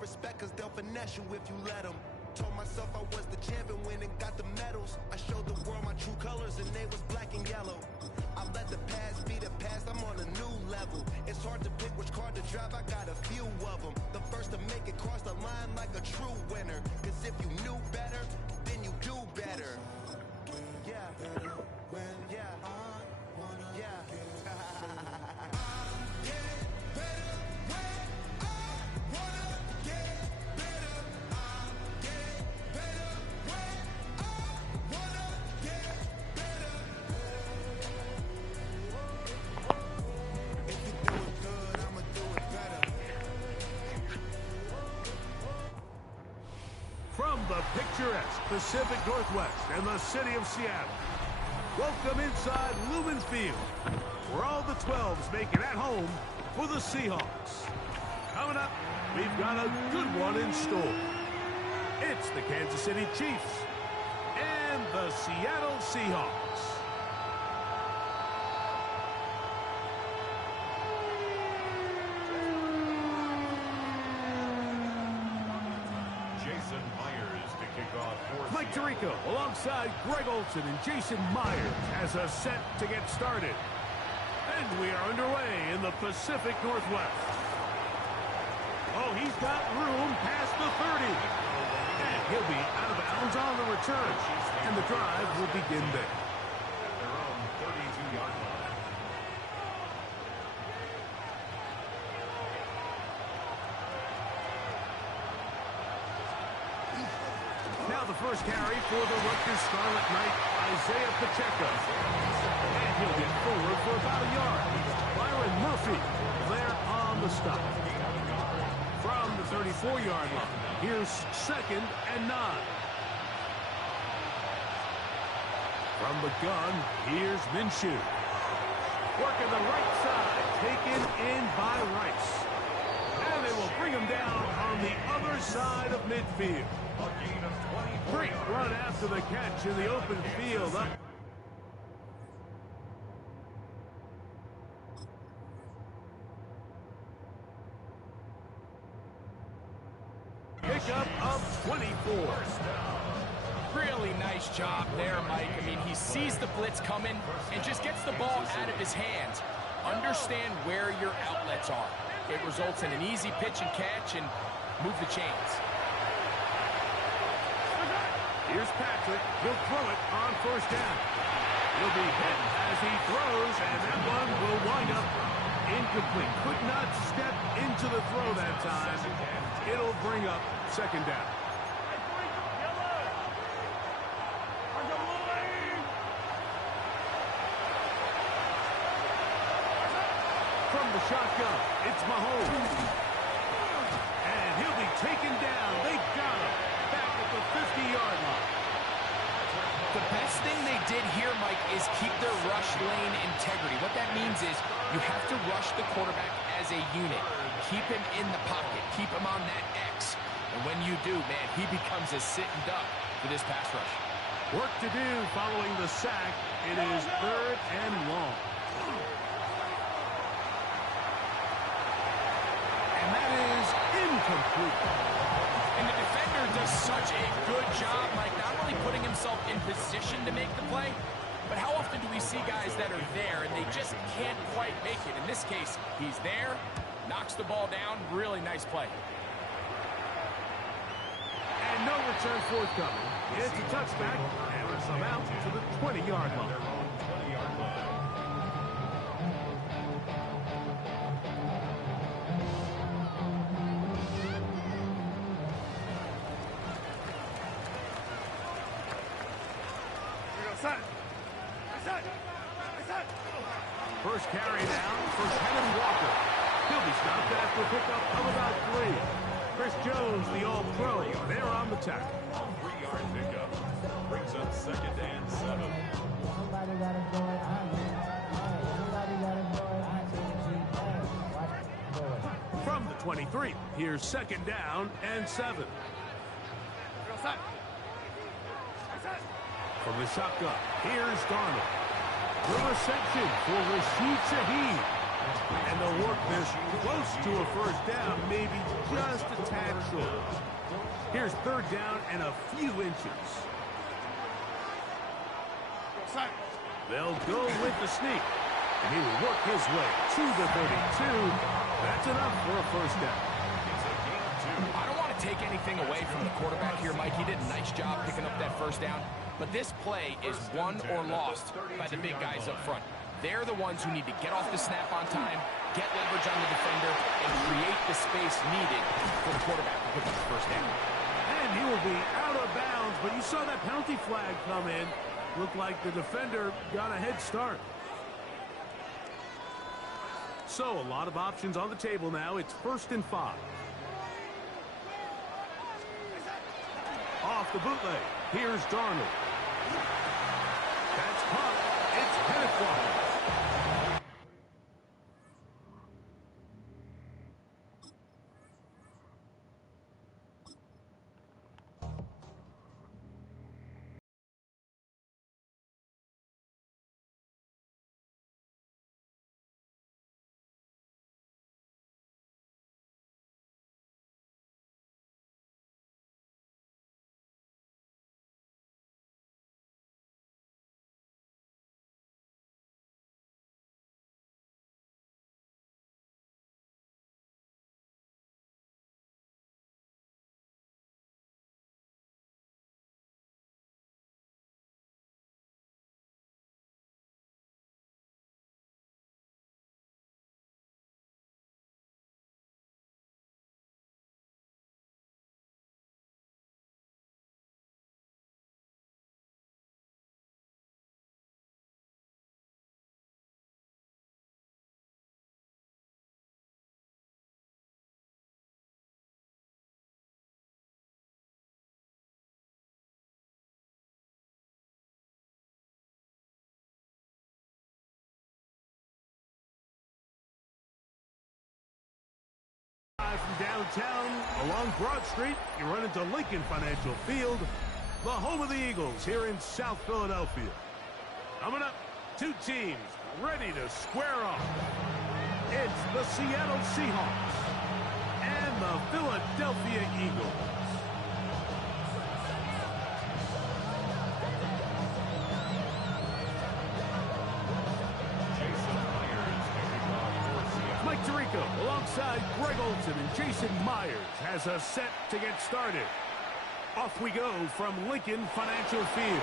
Respect, cause they'll finesse you if you let them. Told myself I was the champion, when and got the medals. I showed the world my true colors and they was black and yellow. I let the past be the past, I'm on a new level. It's hard to pick which card to drive, I got a few of them. The first to make it cross the line like a true winner. Cause if you knew better, then you do better. Yeah, yeah, yeah. From the picturesque Pacific Northwest and the city of Seattle, welcome inside Lumen Field, where all the 12s make it at home for the Seahawks. Coming up, we've got a good one in store. It's the Kansas City Chiefs and the Seattle Seahawks. Mike Tirico alongside Greg Olsen and Jason Myers as a set to get started. And we are underway in the Pacific Northwest. Oh, he's got room past the 30. And he'll be out of bounds on the return. And the drive will begin there. At their own 32-yard line. Now the first carry for the Rutgers Scarlet Knight, Isaiah Pacheco. And he'll get forward for about a yard. Byron Murphy there on the stop. From the 34-yard line, here's 2nd and 9. From the gun, here's Minshew. Working the right side, taken in by Rice. And they will bring him down on the other side of midfield. Great run after the catch in the open field. Pickup of 24. Really nice job there, Mike. I mean, he sees the blitz coming and just gets the ball out of his hands. Understand where your outlets are. It results in an easy pitch and catch and move the chains. Here's Patrick. He'll throw it on 1st down. He'll be hit as he throws, and that one will wind up incomplete. Could not step into the throw that time. It'll bring up 2nd down. From the shotgun, it's Mahomes. And he'll be taken down. They got him. Back at the 50-yard line. The best thing they did here, Mike, is keep their rush lane integrity. What that means is you have to rush the quarterback as a unit. Keep him in the pocket. Keep him on that X. And when you do, man, he becomes a sitting duck for this pass rush. Work to do following the sack. It is 3rd and long. And that is incomplete. And the defender does such a good job, Mike, not only putting himself in position to make the play, but how often do we see guys that are there and they just can't quite make it? In this case, he's there, knocks the ball down, really nice play. And no return forthcoming. It's a touchback, and it's some out to the 20-yard line. First carry down for Kevin Walker. He'll be stopped after a pickup of about 3. Chris Jones, the All-Pro, there on the tackle. 3-yard pickup brings up 2nd and 7. From the 23, here's 2nd down and 7. From the shotgun, here's Darnold. The reception for Rashid Shaheed. And they'll work this close to a first down, maybe just a tad short. Here's third down and a few inches. They'll go with the sneak. And he will work his way to the 32. That's enough for a first down. I don't want to take anything away from the quarterback here, Mike. He did a nice job picking up that first down. But this play is won or lost by the big guys up front. They're the ones who need to get off the snap on time, get leverage on the defender, and create the space needed for the quarterback to pick up the first down. And he will be out of bounds, but you saw that penalty flag come in. Looked like the defender got a head start. So a lot of options on the table now. It's 1st and 5. Off the bootleg. Here's Darnold. That's caught. It's Penetwine. From downtown along Broad Street, you run into Lincoln Financial Field, the home of the Eagles here in South Philadelphia. Coming up, two teams ready to square off. It's the Seattle Seahawks and the Philadelphia Eagles. Mike Tirico alongside Greg Olson, and Jason Myers has us set to get started. Off we go from Lincoln Financial Field.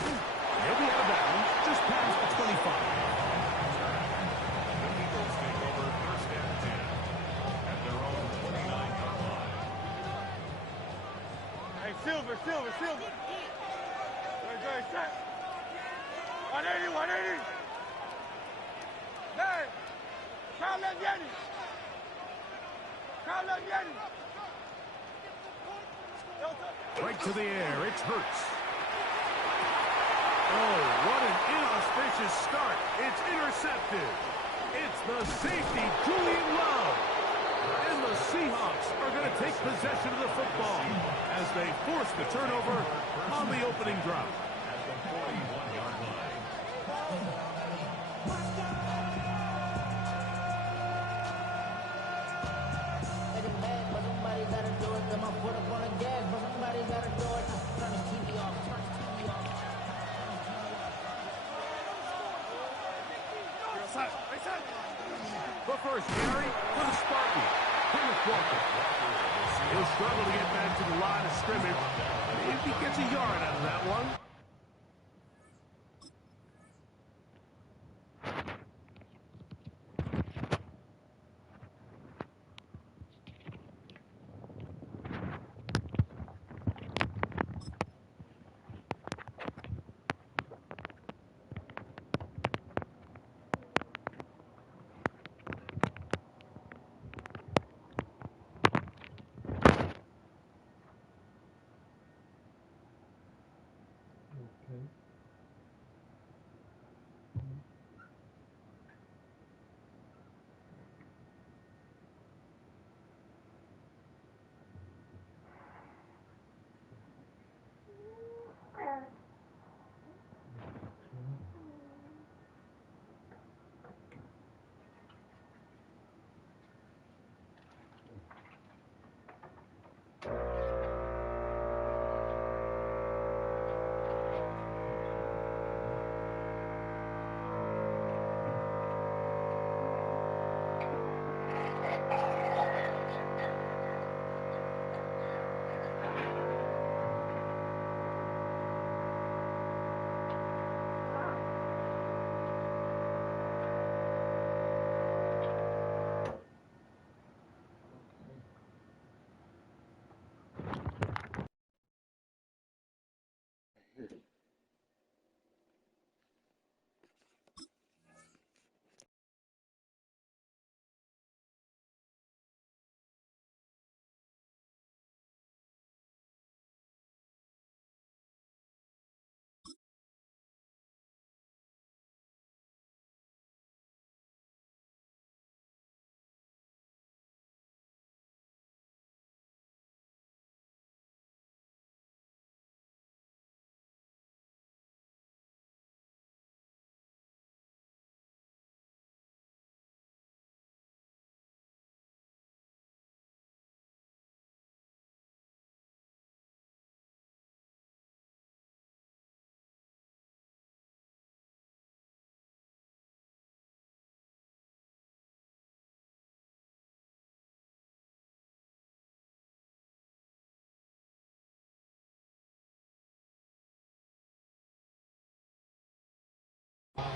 He'll be out of bounds just past the 25. The Eagles take over 1st and 10 at their own 29-yard line. Hey, Silver. Good, set. 180, 180. Hey, Kyle Yeti. Right to the air, it's Hurts. Oh, what an inauspicious start. It's intercepted. It's the safety, Julian Love. And the Seahawks are going to take possession of the football as they force the turnover on the opening drive. At the 41-yard line. The first carry for the Spartans. Kenneth Walker. He'll struggle to get back to the line of scrimmage. Maybe he gets a yard out of that one.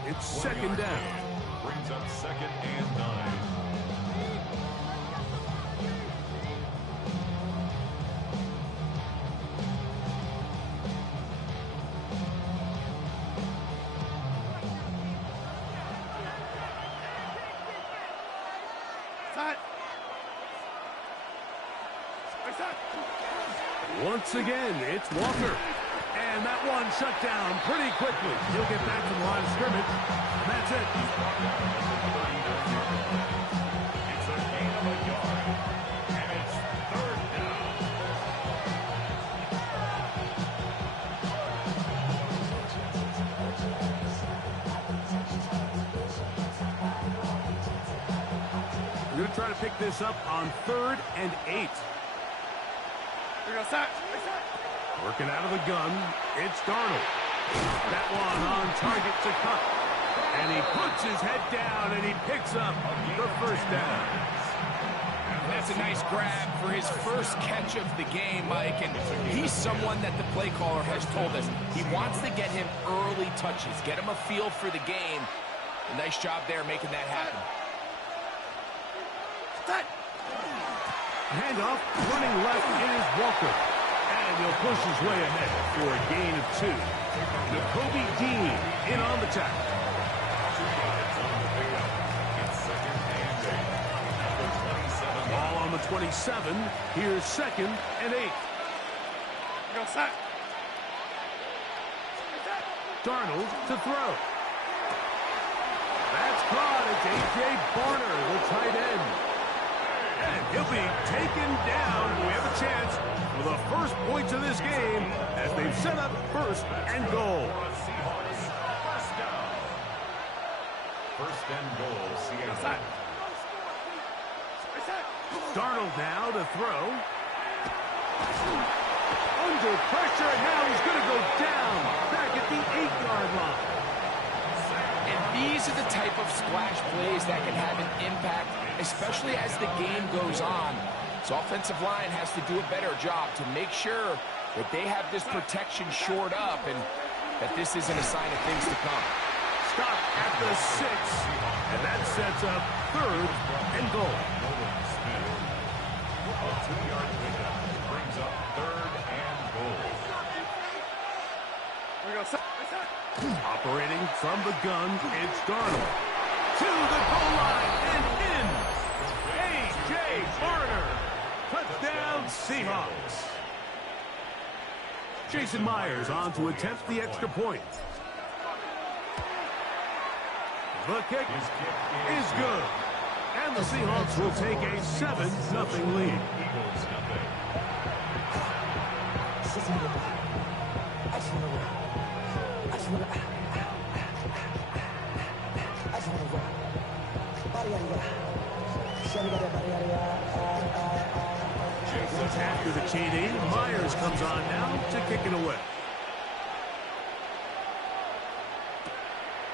It's second down. Brings up 2nd and 9. Once again, it's Walker. And that one shut down pretty quickly. He'll get back to the line of scrimmage. That's it. It's a gain of a yard. And it's 3rd down. We're going to try to pick this up on 3rd and 8. Working out of the gun, it's Darnold. That one on target to Cup. And he puts his head down and he picks up the 1st down. That's a nice grab for his first catch of the game, Mike. And he's someone that the play caller has told us he wants to get him early touches, get him a feel for the game. A nice job there making that happen. Handoff, running left is Walker. And he'll push his way ahead for a gain of 2. Nakobe Dean in on the tackle. Ball on the 27. Here's 2nd and 8. Darnold to throw. That's caught. It's A.J. Barner, the tight end. And he'll be taken down. We have a chance for the first points of this game as they've set up 1st and goal. First and goal, Seattle. Darnold now to throw. Under pressure, and now he's going to go down back at the 8-yard line. And these are the type of splash plays that can have an impact, especially as the game goes on. So offensive line has to do a better job to make sure that they have this protection shored up and that this isn't a sign of things to come. Stop at the 6, and that sets up 3rd and goal. A 2-yard pickup brings up 3rd and goal. Operating from the gun, it's Darnold. To the goal line and in. A.J. Barner. Touchdown, Seahawks. Jason Myers on to attempt the extra point. The kick is good. And the Seahawks will take a 7-0 lead. Eagles nothing. After the TD, Myers comes on now to kick it away.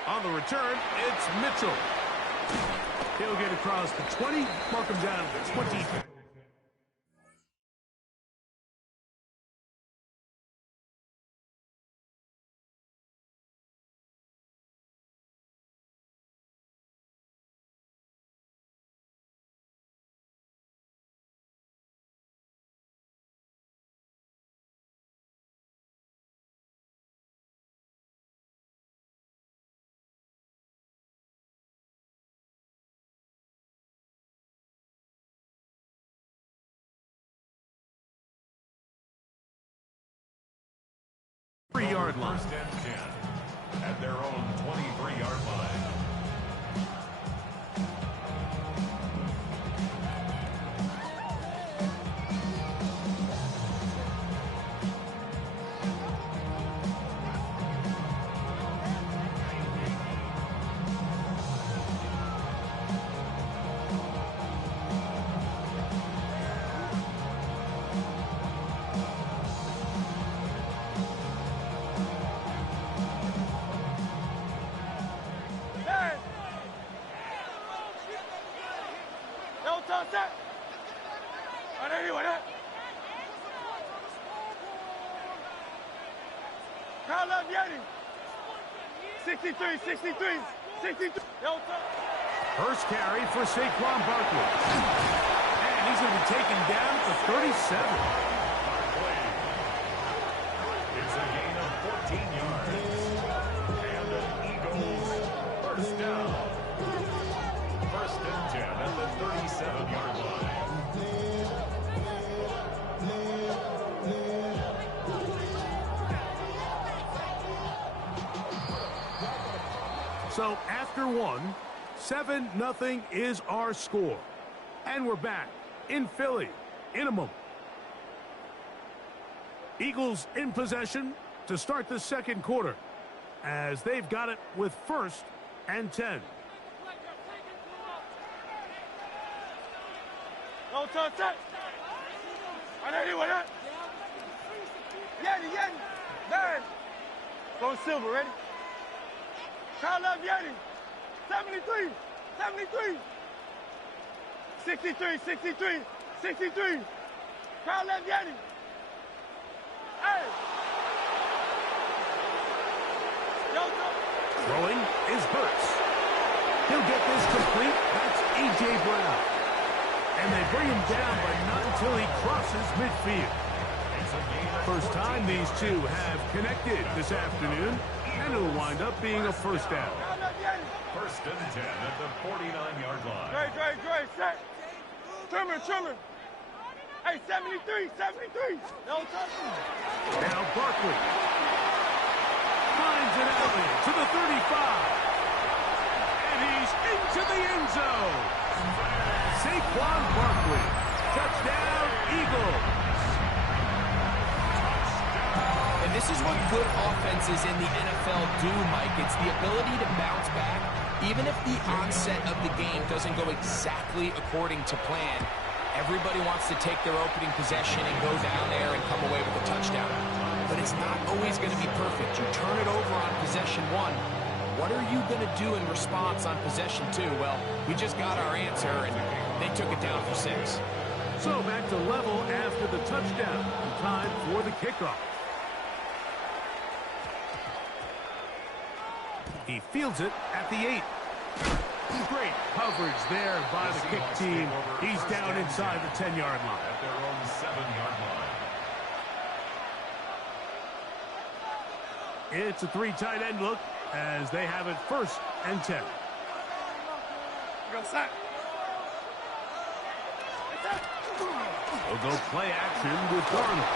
On the return, it's Mitchell. He'll get across the 20, mark him down to the 20. Three-yard line. First and 10 at their own 23-yard line. 63, 63, 63. Yo, First carry for Saquon Barkley. And he's going to be taken down at the 37. It's a gain of 14 yards. And an Eagles first down. First and 10 at the 37-yard line. So after one, 7-0 is our score. And we're back in Philly in a moment. Eagles in possession to start the second quarter as they've got it with first and 10. no touch. I know you want that. Yeti. Man. Go silver, ready? Kyle left Yeti. 73. 63. Kyle left Yeti. Hey. Yo, Throwing is Hurts. He'll get this complete. That's A.J. Brown. And they bring him down, but not until he crosses midfield. First time these two have connected this afternoon, and it'll wind up being a first down. First and 10 at the 49-yard line. Great, set. Trimmer. Hey, 73. No touch. Now Barkley finds an outlet to the 35. And he's into the end zone. Saquon Barkley. Touchdown, Eagles. And this is what good offenses in the NFL do, Mike. It's the ability to bounce back, even if the onset of the game doesn't go exactly according to plan. Everybody wants to take their opening possession and go down there and come away with a touchdown. But it's not always going to be perfect. You turn it over on possession one. What are you going to do in response on possession two? Well, we just got our answer, and they took it down for 6. So back to level after the touchdown. Time for the kickoff. He fields it at the 8. Great coverage there by the kick team. He's down inside the 10-yard line. At their own 7-yard line. It's a 3 tight end look as they have it first and 10. Go sack. They'll go play action with Darnold.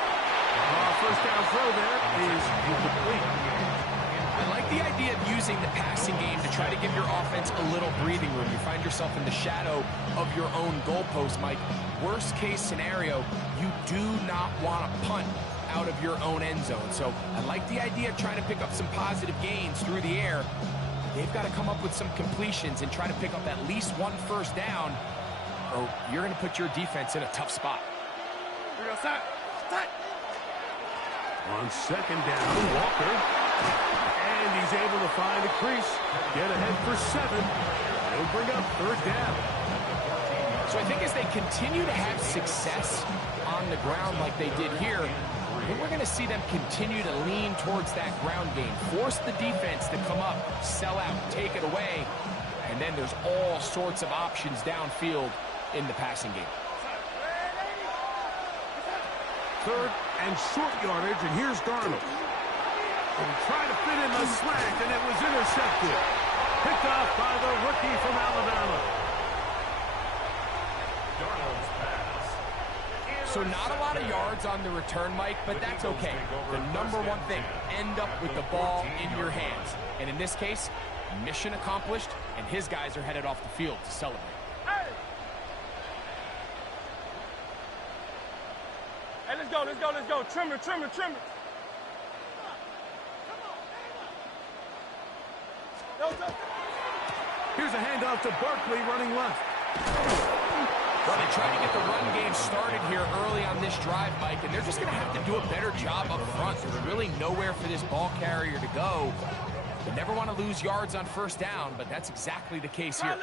First down throw there is incomplete. I like the idea of using the passing game to try to give your offense a little breathing room. You find yourself in the shadow of your own goalpost, Mike. Worst case scenario, you do not want to punt out of your own end zone. So I like the idea of trying to pick up some positive gains through the air. They've got to come up with some completions and try to pick up at least one first down, or you're going to put your defense in a tough spot. Go sack. On second down, Walker. And he's able to find a crease. Get ahead for 7. He'll bring up third down. So I think as they continue to have success on the ground like they did here, I think we're going to see them continue to lean towards that ground game. Force the defense to come up, sell out, take it away. And then there's all sorts of options downfield in the passing game. Third and short yardage, and here's Darnold. And trying to fit in the slant, and it was intercepted. Picked off by the rookie from Alabama. Darnold's pass. So not a lot of yards on the return, Mike, but that's okay. The number one thing, end up with the ball in your hands. And in this case, mission accomplished, and his guys are headed off the field to celebrate. Hey, let's go. Trimmer. Here's a handoff to Barkley running left. Well, they tried to get the run game started here early on this drive, Mike, and they're just going to have to do a better job up front. There's really nowhere for this ball carrier to go. They never want to lose yards on first down, but that's exactly the case here.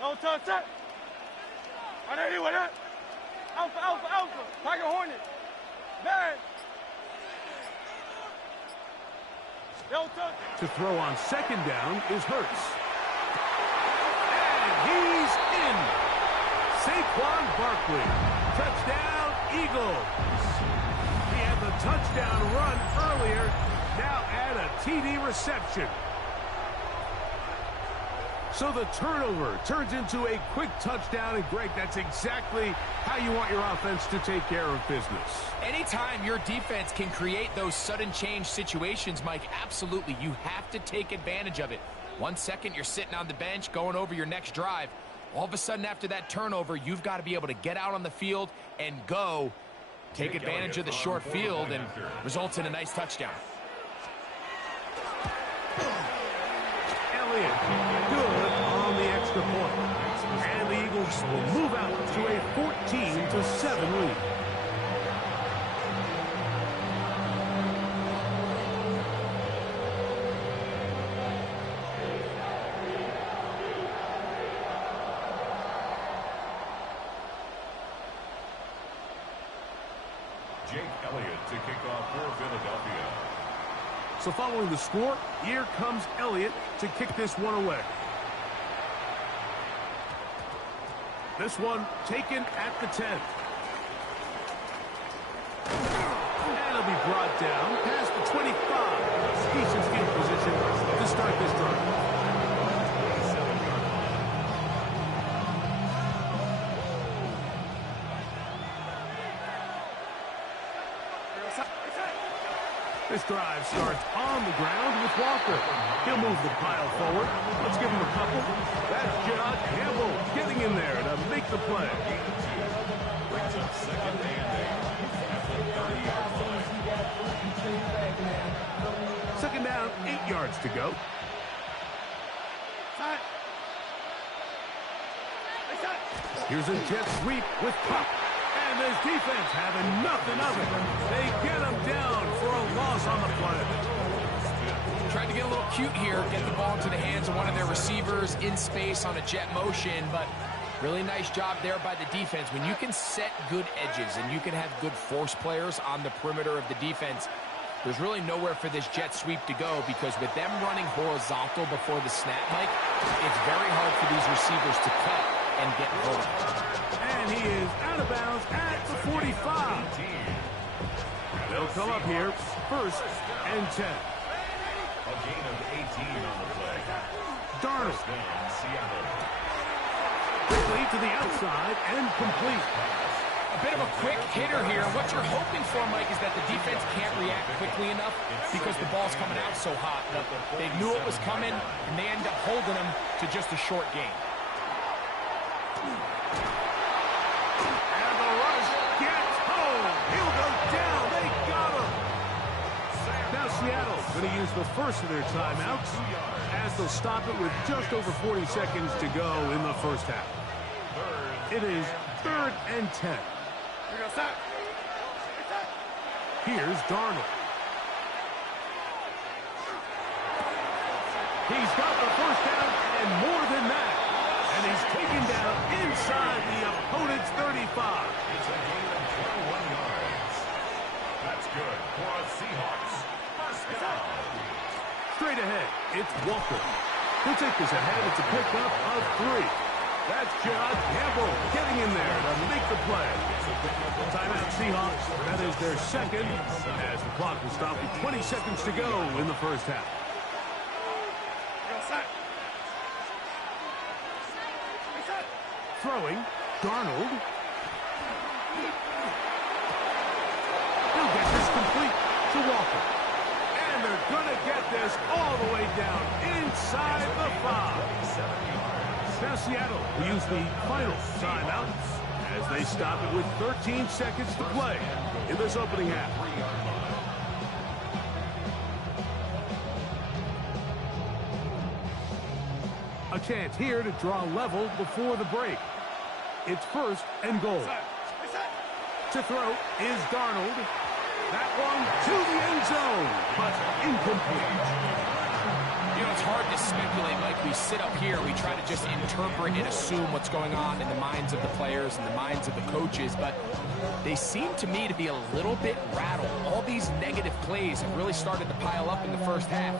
No touch that. I know you want that. Alpha. Tiger Hornet. Man. To throw on second down is Hurts. And he's in. Saquon Barkley. Touchdown, Eagles. He had the touchdown run earlier. Now add a TD reception. So the turnover turns into a quick touchdown, and Greg, that's exactly how you want your offense to take care of business. Anytime your defense can create those sudden change situations, Mike, absolutely, you have to take advantage of it. 1 second, you're sitting on the bench, going over your next drive. All of a sudden, after that turnover, you've got to be able to get out on the field and go. Take advantage of the short field, and results in a nice touchdown. Elliott, good on the extra point. And the Eagles will move out to a 14-7 lead. Jake Elliott to kick off for Philadelphia. So following the score, here comes Elliott to kick this one away. This one taken at the 10. And it'll be brought down past the 25. Decent field position to start this drive. This drive starts on the ground with Walker. He'll move the pile forward. Let's give him a couple. That's John Campbell getting in there to make the play. Brings up second and 8 at the 30-yard line. Second down, 8 yards to go. Here's a jet sweep with Pop. And this defense having nothing of it. They get him down for a loss on the play. Tried to get a little cute here, get the ball into the hands of one of their receivers in space on a jet motion, but really nice job there by the defense. When you can set good edges and you can have good force players on the perimeter of the defense, there's really nowhere for this jet sweep to go, because with them running horizontal before the snap, Mike, it's very hard for these receivers to cut and get vertical. And he is out of bounds at the 45. They'll come up here, 1st and 10. A gain of 18 on the play. Darnold. First down, Seattle. Quickly to the outside and complete. A bit of a quick hitter here. What you're hoping for, Mike, is that the defense can't react quickly enough because the ball's coming out so hot. They knew it was coming, and they end up holding them to just a short gain. And the rush gets home. He'll go down. They got him. Now Seattle going to use the first of their timeouts as they'll stop it with just over 40 seconds to go in the first half. It is 3rd and 10. Here's Darnold. He's got the first down and more than that. And he's taken down inside the opponent's 35. It's a gain of 21 yards. That's good for a Seahawks. First down. Straight ahead, it's Walker. He'll take this ahead. It's a pickup of 3. That's John Campbell getting in there to make the play. Timeout Seahawks. That is their second, as the clock will stop with 20 seconds to go in the first half. Throwing, Darnold. He'll get this complete to Walker. And they're going to get this all the way down inside the 5. Now Seattle will use the final timeout as they stop it with 13 seconds to play in this opening half. A chance here to draw level before the break. It's 1st and goal. To throw is Darnold. That one to the end zone, but incomplete. You know, it's hard to speculate. Like, we sit up here, we try to just interpret and assume what's going on in the minds of the players and the minds of the coaches, but they seem to me to be a little bit rattled. All these negative plays have really started to pile up in the first half.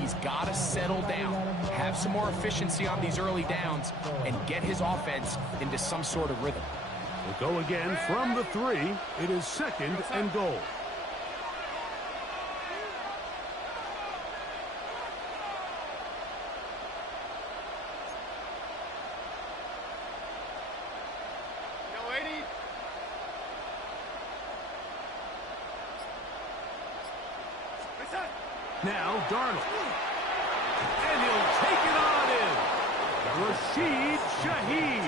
He's got to settle down, have some more efficiency on these early downs, and get his offense into some sort of rhythm. We'll go again from the 3. It is 2nd and goal. Now Darnold. And he'll take it on in. Rashid Shaheed.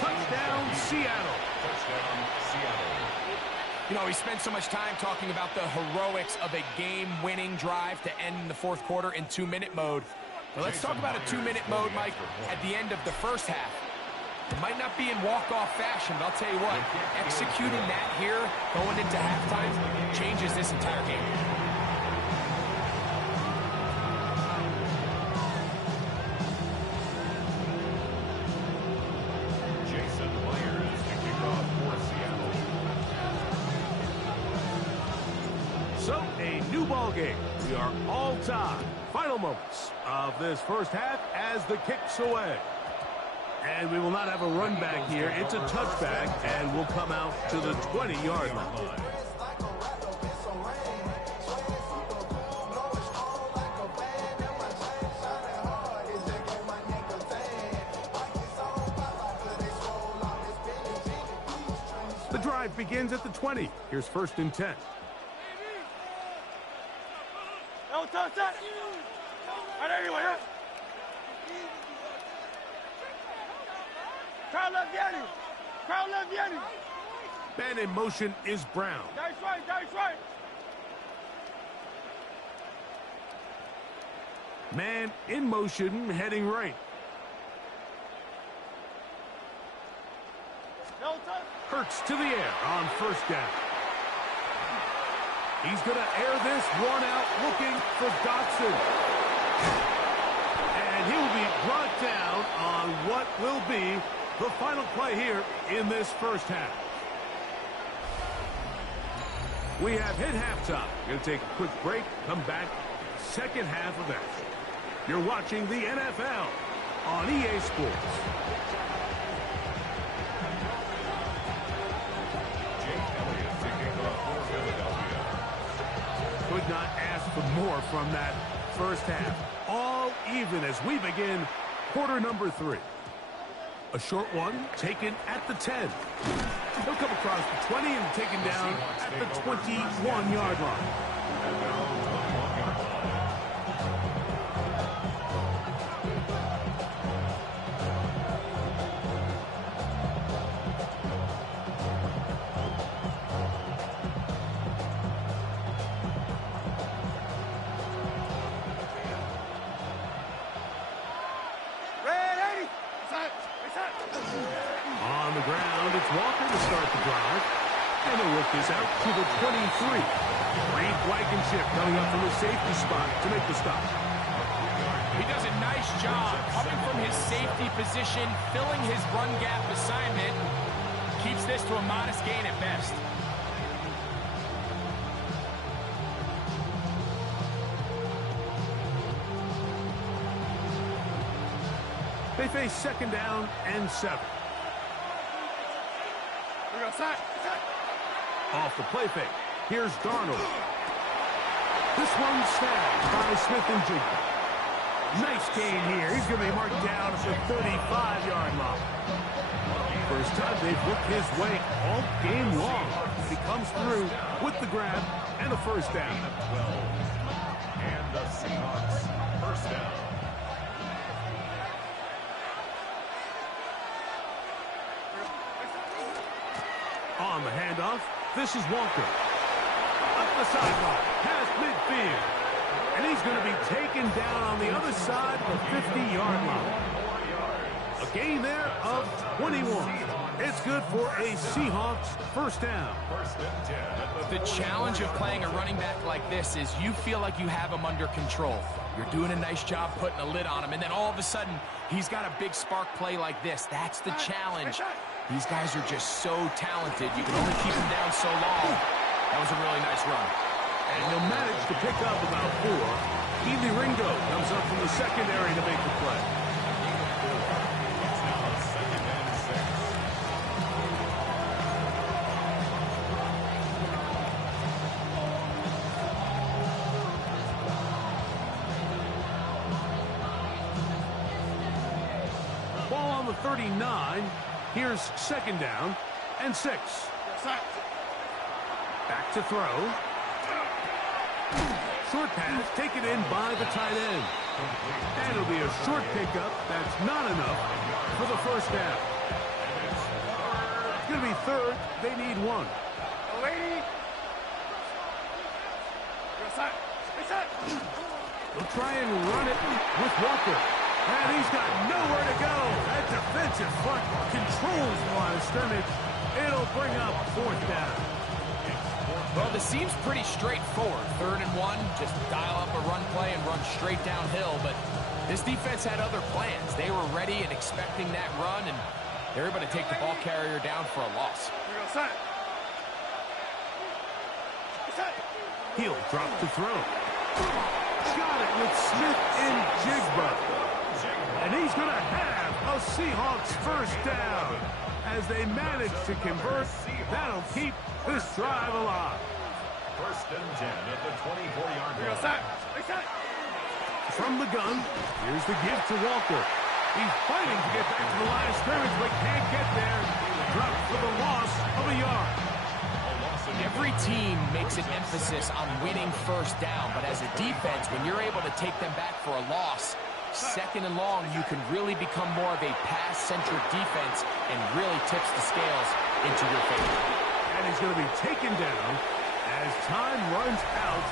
Touchdown, Seattle. Touchdown, Seattle. You know, we spent so much time talking about the heroics of a game-winning drive to end in the fourth quarter in 2-minute mode. But let's talk about a 2-minute mode, Mike, at the end of the first half. It might not be in walk-off fashion, but I'll tell you what, executing that here, going into halftime, changes this entire game. So, a new ball game. We are all tied. Final moments of this first half as the kick's away. And we will not have a run back here. It's a touchback, and we'll come out to the 20-yard line. The drive begins at the 20. Here's 1st and 10. Man in motion is Brown. That's right. Man in motion heading right. Hurts to the air on 1st down. He's going to air this one out looking for Dotson. And he will be brought down on what will be the final play here in this first half. We have hit halftime. Going to take a quick break, come back, second half of action. You're watching the NFL on EA Sports. Could not ask for more from that first half. All even as we begin quarter number 3. A short one taken at the 10. He'll come across the 20 and taken down at the 21-yard line. On the ground, it's Walker to start the drive. And he'll work this out to the 23. Reed Blankenship coming up from the safety spot to make the stop. He does a nice job coming from his safety position, filling his run gap assignment. Keeps this to a modest gain at best. They face 2nd down and 7. Off the play fake. Here's Darnold. This one snagged by Smith-Njigba. Nice gain here. He's going to be marked down at the 35-yard line. First time they've worked his way all game long. He comes through with the grab and a first down. And the Seahawks first down. On the handoff, this is Walker. Up the sideline, past midfield. And he's going to be taken down on the other side of the 50-yard line. A gain there of 21. It's good for a Seahawks first down. First and 10 at The challenge of playing a running back like this is you feel like you have him under control. You're doing a nice job putting a lid on him, and then all of a sudden, he's got a big spark play like this. That's the challenge. These guys are just so talented. You can only keep them down so long. That was a really nice run. And he'll manage to pick up about 4. Keely Ringo comes up from the secondary to make the play. It's now 2nd and 6. Ball on the 39. Here's 2nd down and 6. Back to throw. Short pass taken in by the tight end. And it'll be a short pickup. That's not enough for the first down. It's going to be 3rd. They need 1. They'll try and run it with Walker. And he's got nowhere to go. That defensive front controls the line of scrimmage. It'll bring up 4th down. Well, this seems pretty straightforward. 3rd and 1, just dial up a run play and run straight downhill. But this defense had other plans. They were ready and expecting that run, and they were able to take the ball carrier down for a loss. He'll drop to throw. Got it with Smith and Jigba. And he's going to have a Seahawks first down. As they manage to convert, that'll keep this drive alive. First and 10 at the 24-yard line. From the gun, here's the give to Walker. He's fighting to get back to the line of scrimmage, but can't get there. Dropped for the loss of a yard. Every team makes an emphasis on winning first down, but as a defense, when you're able to take them back for a loss, 2nd and long, you can really become more of a pass-centric defense and really tips the scales into your favor. And he's going to be taken down as time runs out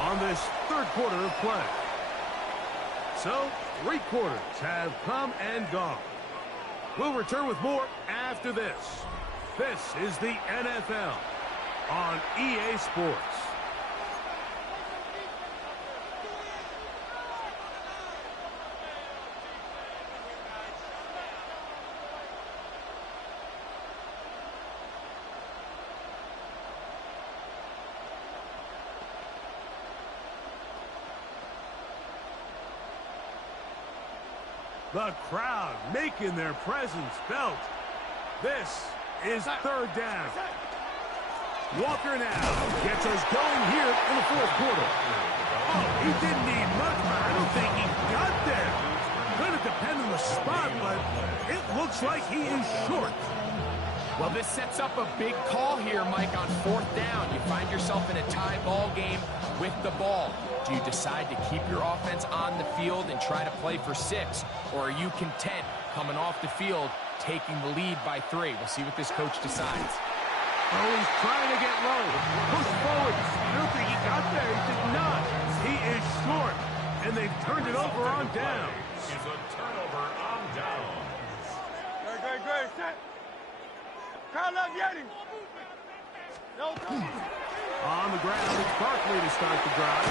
on this 3rd quarter of play. So, 3 quarters have come and gone. We'll return with more after this. This is the NFL on EA Sports. The crowd making their presence felt. This is 3rd down. Walker now gets us going here in the 4th quarter. Oh, he didn't need much, but I don't think he got there. Going to depend on the spot, but it looks like he is short. Well, this sets up a big call here, Mike, on 4th down. You find yourself in a tie ball game with the ball. Do you decide to keep your offense on the field and try to play for 6? Or are you content coming off the field, taking the lead by 3? We'll see what this coach decides. Oh, he's trying to get low. Push forward. I don't think he got there. He did not. He is short. And they've turned it over on down. Is a turnover on downs. Great. Set. Call up Yeti. No touch. On the ground, it's Barkley to start the drive.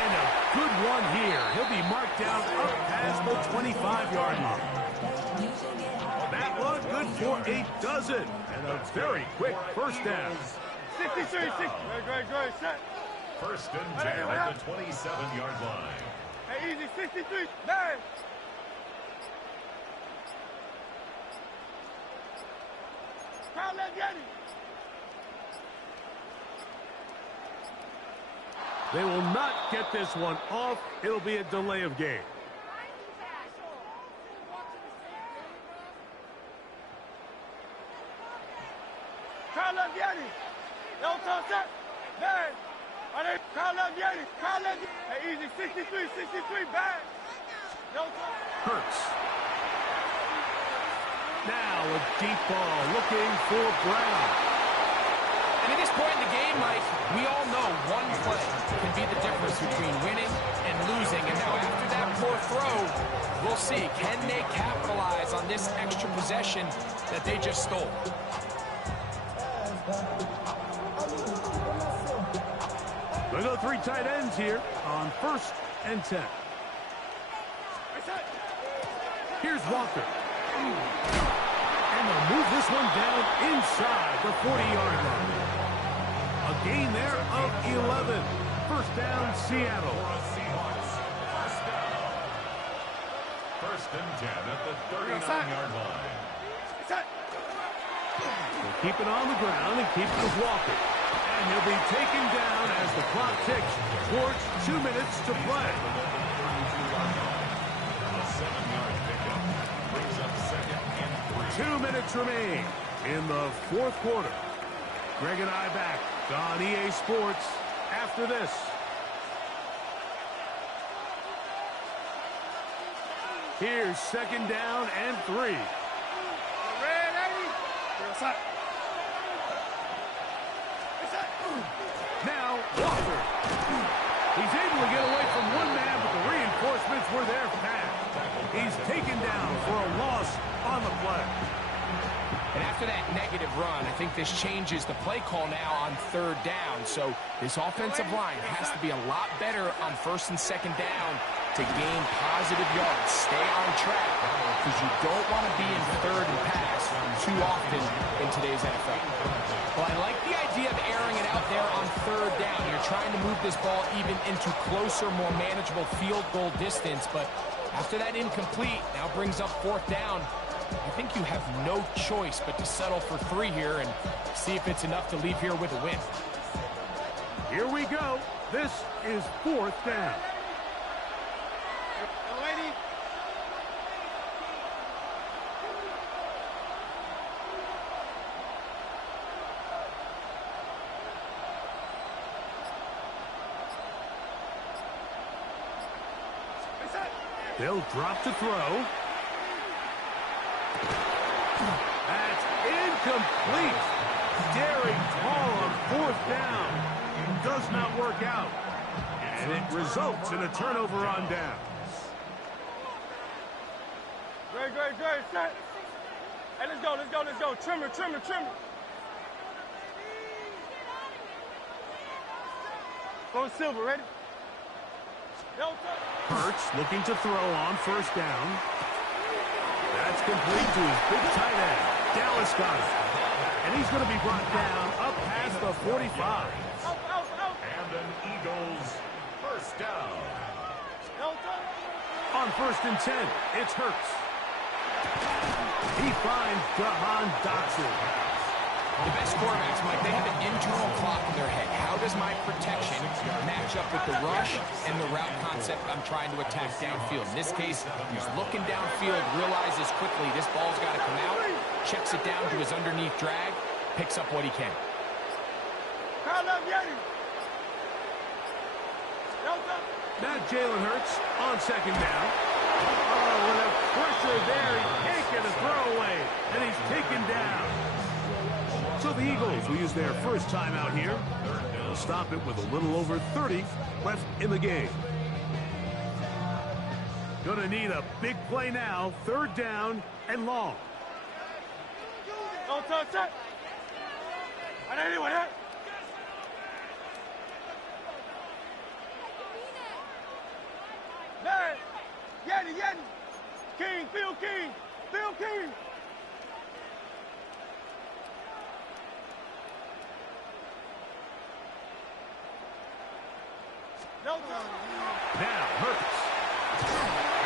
And a good one here. He'll be marked down up past the 25-yard line. That one good for a dozen. And a very quick first down. 63, 6. Great. Set. First and 10 at the 27-yard line. Hey, easy. 63. 9. Call up Yeti. They will not get this one off. It'll be a delay of game. Call up Yeti. No touch that. 9. Call up Yeti. Hey, easy. 63. Back. No touch. Hurts. Now a deep ball looking for Brown. And at this point in the game, Mike, we all know one play can be the difference between winning and losing. And now after that poor throw, We'll see. Can they capitalize on this extra possession that they just stole? We'll go 3 tight ends here on 1st and 10. Here's Walker. And they'll move this one down inside the 40-yard line. A gain there of 11. First down, Seattle. First and 10 at the 39-yard line. They'll keep it on the ground and keep it with Walker. And he'll be taken down as the clock ticks towards 2 minutes to play. A 7-yard pickup brings up 2nd and 3. 2 minutes remain in the 4th quarter. Greg and I back on EA Sports after this. Here's 2nd down and 3. Now, Walker. He's able to get away from one man, but the reinforcements were there fast. He's taken down for a loss on the play. And after that negative run, I think this changes the play call now on 3rd down. So this offensive line has to be a lot better on 1st and 2nd down to gain positive yards. Stay on track because you don't want to be in 3rd and pass too often in today's NFL. Well, I like the idea of airing it out there on 3rd down. You're trying to move this ball even into closer, more manageable field goal distance. But after that incomplete, now brings up 4th down. I think you have no choice but to settle for 3 here and see if it's enough to leave here with a win. Here we go. This is 4th down. They'll drop to throw. That's incomplete. Daring call on 4th down. Does not work out. And it results in a turnover on down. Great, set. Hey, let's go. Trimmer. Go Silver, ready? Hurts looking to throw on 1st down. That's complete to his big tight end. Dallas got it. And he's going to be brought down up past the 45. And an Eagles first down. On 1st and 10, it's Hurts. He finds Jahan Dotson. The best quarterbacks, Mike, they have an internal clock in their head. How does my protection match up with the rush and the route concept I'm trying to attack downfield? In this case, he's looking downfield, realizes quickly this ball's got to come out, checks it down to his underneath drag, picks up what he can. Now Jalen Hurts on 2nd down. Oh, with a pressure there, he can't get a throwaway, and he's taken down. So the Eagles will use their first timeout here. They'll stop it with a little over 30 left in the game. Gonna need a big play now. 3rd down and long. Don't touch it. I don't know what. Man, Yeti. King, Phil King. Now Hurts.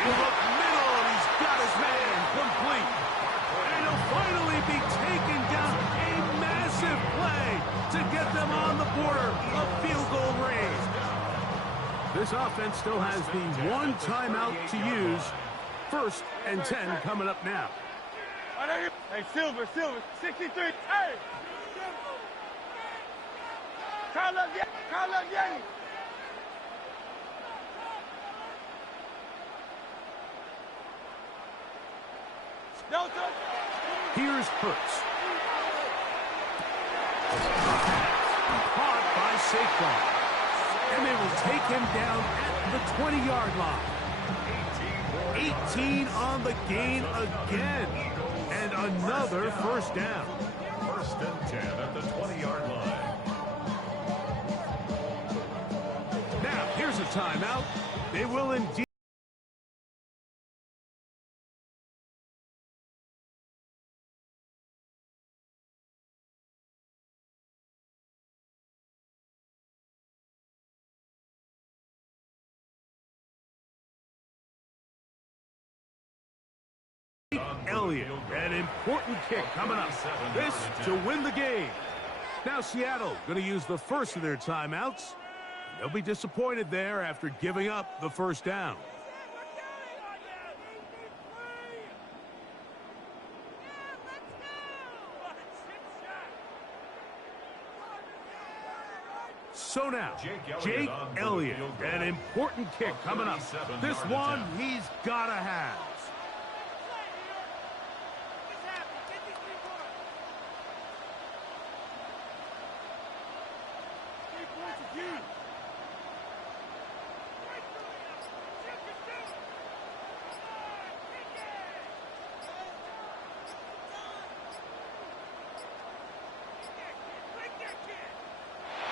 In the middle, and he's got his man complete. And he'll finally be taken down. A massive play to get them on the border of field goal range. This offense still has the 1 timeout to use. 1st and 10 coming up now. Hey, Silver, 63. Hey! Call up Yeti. Here's Hurts. Caught by Saquon. And they will take him down at the 20-yard line. 18 more 18 on the gain again. And another first down. First and 10 at the 20-yard line. Now, here's a timeout. They will indeed. Elliott, an important kick coming up. This to win the game. Now Seattle going to use the first of their timeouts. They'll be disappointed there after giving up the first down. So now, Jake Elliott, an important kick coming up. This one he's got to have.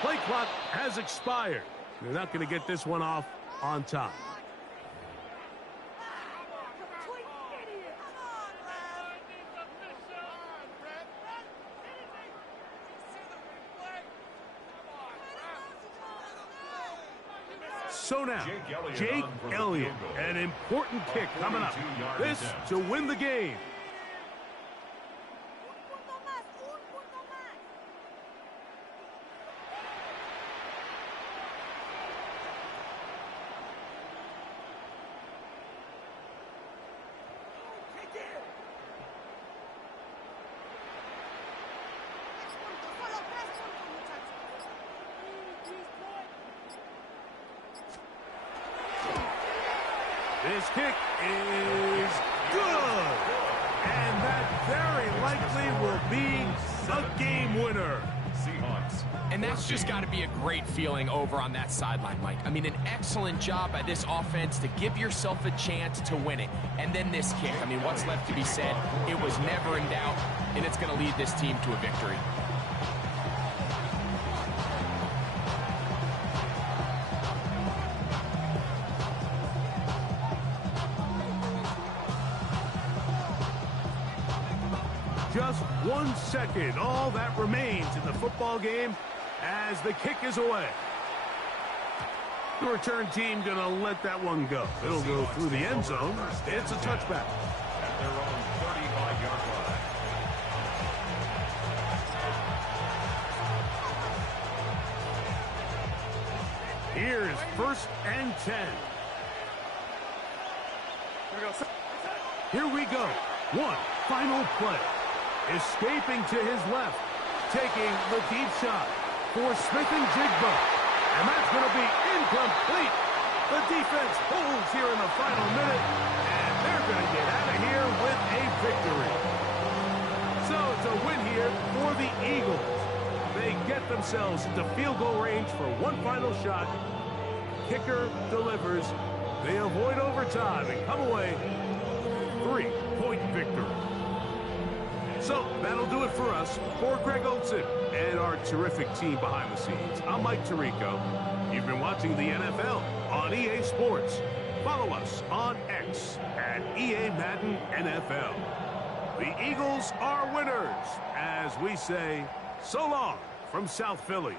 Play clock has expired. They're not going to get this one off on time. So now, Jake Elliott, an important kick coming up. This to win the game. This kick is good. And that very likely will be a game winner. Seahawks. And that's just got to be a great feeling over on that sideline, Mike. I mean, an excellent job by this offense to give yourself a chance to win it. And then this kick. I mean, what's left to be said? It was never in doubt, and it's going to lead this team to a victory. Just 1 second, all that remains in the football game as the kick is away. The return team going to let that one go. It'll go through the end zone. It's a touchback. At their own 35-yard line. Here's first and 10. Here we go. One final play. Escaping to his left, taking the deep shot for Smith and Jigba. And that's going to be incomplete. The defense holds here in the final minute, and they're going to get out of here with a victory. So it's a win here for the Eagles. They get themselves into field goal range for one final shot. Kicker delivers. They avoid overtime and come away 3-point victory. So that'll do it for us. For Greg Olson and our terrific team behind the scenes, I'm Mike Tirico. You've been watching the NFL on EA Sports. Follow us on X at EA Madden NFL. The Eagles are winners, as we say, so long from South Philly.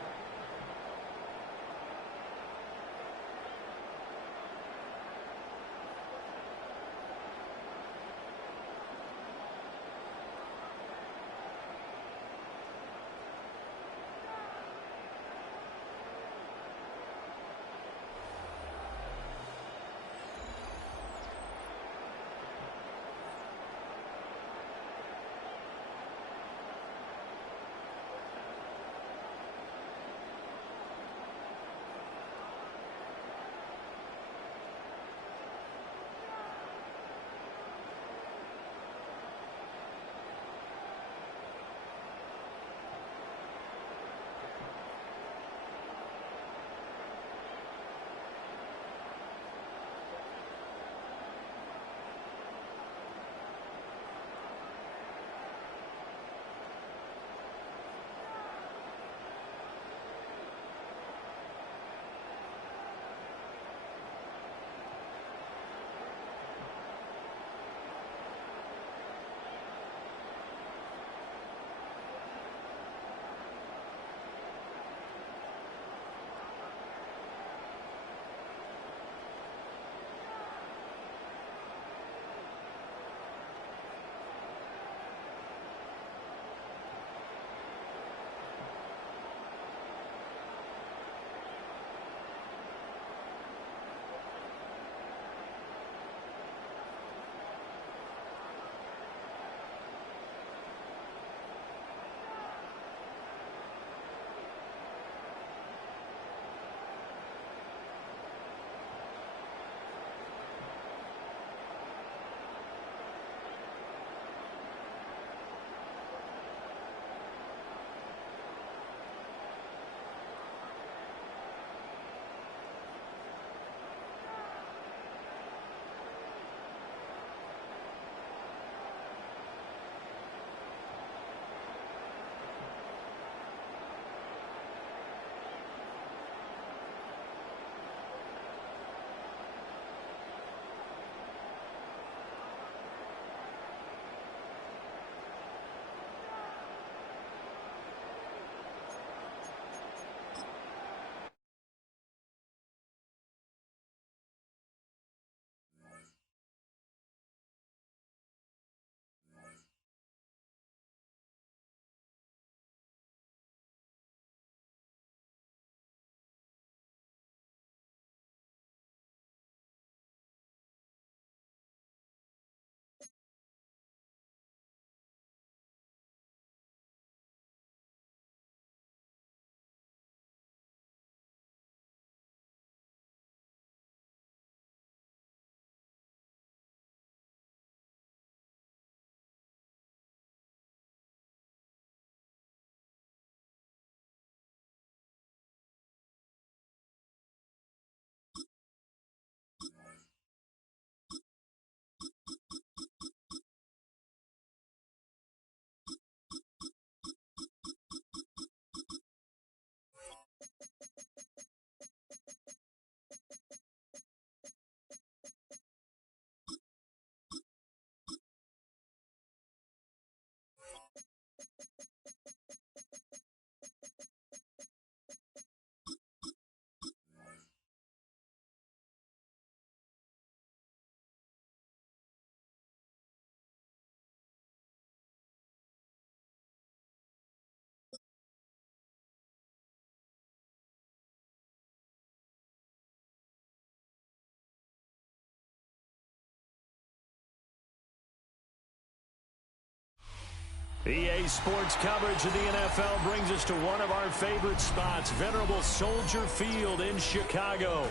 EA Sports coverage of the NFL brings us to one of our favorite spots, venerable Soldier Field in Chicago.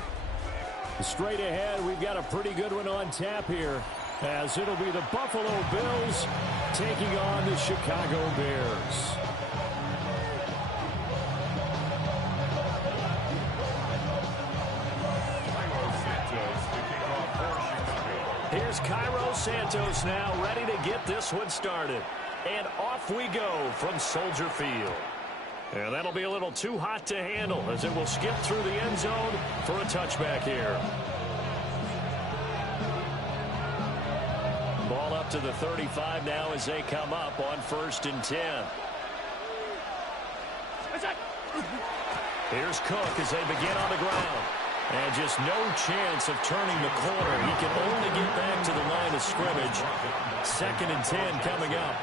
Straight ahead, we've got a pretty good one on tap here, as it'll be the Buffalo Bills taking on the Chicago Bears. Here's Cairo Santos now, ready to get this one started. And off we go from Soldier Field. And that'll be a little too hot to handle as it will skip through the end zone for a touchback here. Ball up to the 35 now as they come up on 1st and 10. Here's Cook as they begin on the ground. And just no chance of turning the corner. He can only get back to the line of scrimmage. 2nd and 10 coming up.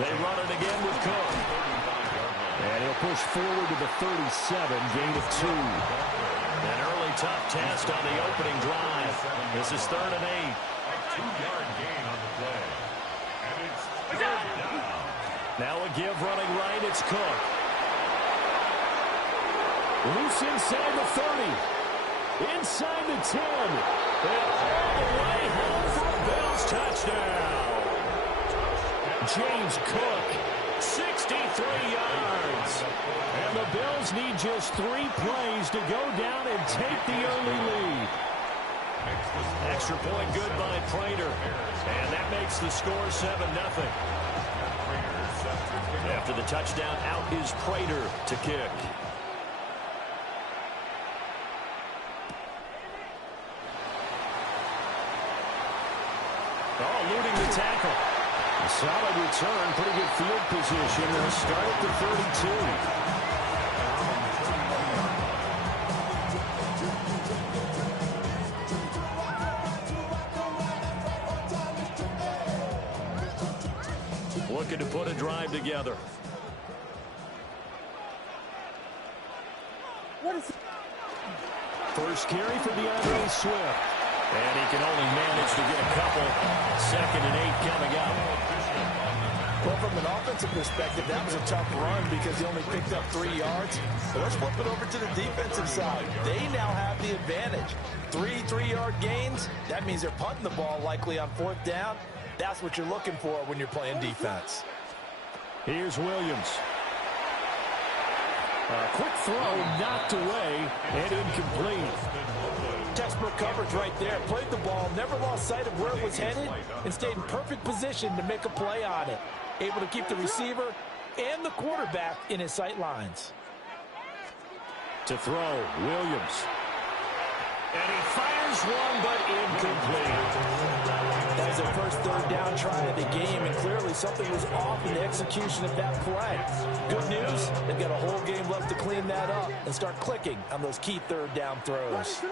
They run it again with Cook. And he'll push forward to the 37, gain of 2. An early tough test on the opening drive. This is 3rd and 8. 2-yard gain on the play. And it's 3rd down. Now a give running right, it's Cook. Loose inside the 30. Inside the 10. And all the way home for a Bills touchdown. James Cook, 63 yards. And the Bills need just 3 plays to go down and take the early lead. Extra point good by Prater. And that makes the score 7-0. After the touchdown, out is Prater to kick. Oh, eluding the tackle. A solid return, pretty good field position. They'll start at the 32. Looking to put a drive together. First carry for DeAndre Swift. And he can only manage to get a couple. 2nd and 8 coming up. Well, from an offensive perspective, that was a tough run because he only picked up 3 yards. So let's flip it over to the defensive side. They now have the advantage. 3 3-yard gains. That means they're punting the ball likely on 4th down. That's what you're looking for when you're playing defense. Here's Williams. A quick throw knocked away and incomplete. Textbook coverage right there. Played the ball, never lost sight of where it was headed, and stayed in perfect position to make a play on it. Able to keep the receiver and the quarterback in his sight lines. To throw, Williams. And he fires one, but incomplete. That was their first 3rd down try of the game, and clearly something was off in the execution of that play. Good news, they've got a whole game left to clean that up and start clicking on those key 3rd down throws.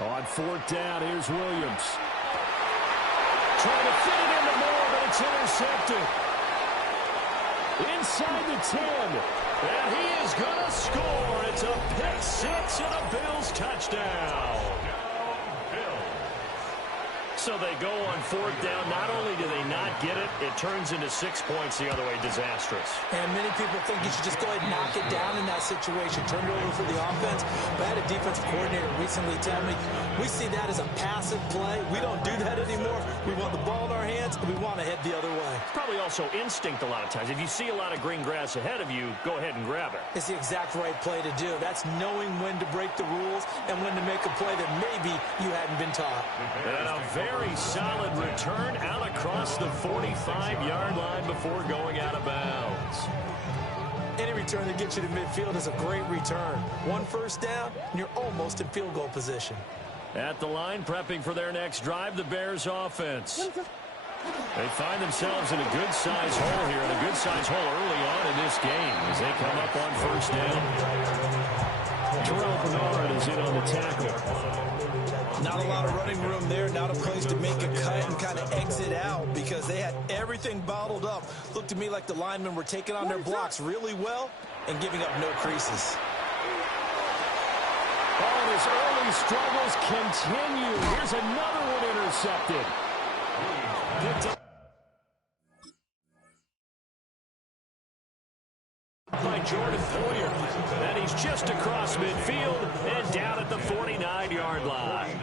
On 4th down, here's Williams. Trying to fit it into Moore, but it's intercepted. Inside the 10. And he is going to score. It's a pick 6 and a Bills touchdown. So they go on 4th down. Not only do they not get it, it turns into 6 points the other way. Disastrous. And many people think you should just go ahead and knock it down in that situation. Turn it over for the offense. But I had a defensive coordinator recently tell me, we see that as a passive play. We don't do that anymore. We want the ball in our hands, and we want to head the other way. Probably also instinct a lot of times. If you see a lot of green grass ahead of you, go ahead and grab it. It's the exact right play to do. That's knowing when to break the rules and when to make a play that maybe you hadn't been taught. And a very solid return out across the 45-yard line before going out of bounds. Any return that gets you to midfield is a great return. 1 first down, and you're almost in field goal position. At the line, prepping for their next drive, the Bears offense. They find themselves in a good-sized hole here, and a good-sized hole early on in this game as they come up on 1st down. Terrell Bernard is in on the tackle. Not a lot of running room there, not a place to make a cut and kind of exit out because they had everything bottled up. Looked to me like the linemen were taking on their blocks really well and giving up no creases. Oh, and his early struggles continue. Here's another one intercepted. Picked up by Jordan Poyer. And he's just across midfield and down at the 49-yard line.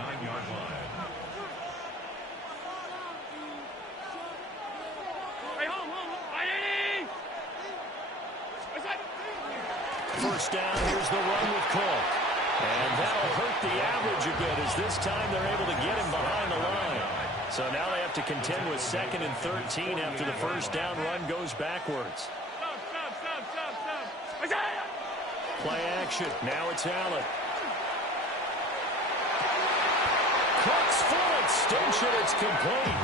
First down, here's the run with Cook. And that'll hurt the average a bit as this time they're able to get him behind the line. So now they have to contend with 2nd and 13 after the first down run goes backwards. Play action. Now it's Allen. Cook's full extension. It's complete.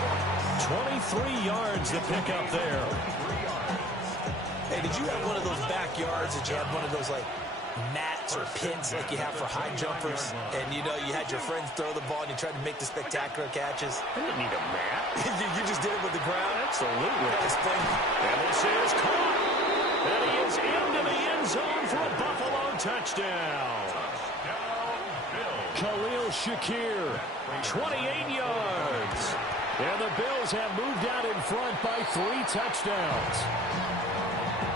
23 yards the pickup there. Hey, did you have one of those backyards that you had one of those, like, mats or pins like you have for high jumpers? And, you know, you had your friends throw the ball and you tried to make the spectacular catches? I didn't need a mat. You just did it with the ground? Absolutely. And this is caught. And he is into the end zone for a Buffalo touchdown. Khalil Shakir, 28 yards. And the Bills have moved out in front by 3 touchdowns.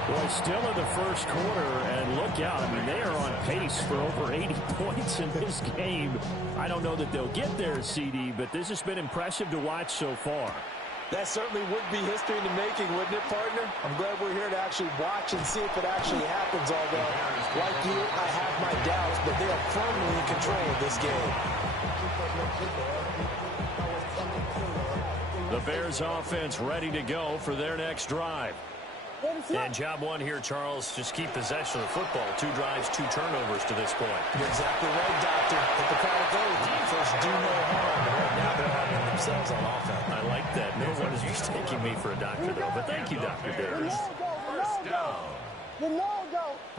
Boy, still in the first quarter, and look out. I mean, they are on pace for over 80 points in this game. I don't know that they'll get there, CD, but this has been impressive to watch so far. That certainly would be history in the making, wouldn't it, partner? I'm glad we're here to actually watch and see if it actually happens, although, like you, I have my doubts, but they are firmly in control of this game. The Bears offense ready to go for their next drive. And job one here, Charles, just keep possession of the football. 2 drives, 2 turnovers to this point. You're exactly right, Doctor. Hippocratic oath. First, do no harm. But right now, they're harming themselves on offense. I like that. No one is mistaking me for a doctor, though. But thank you, Dr. Bears. First down.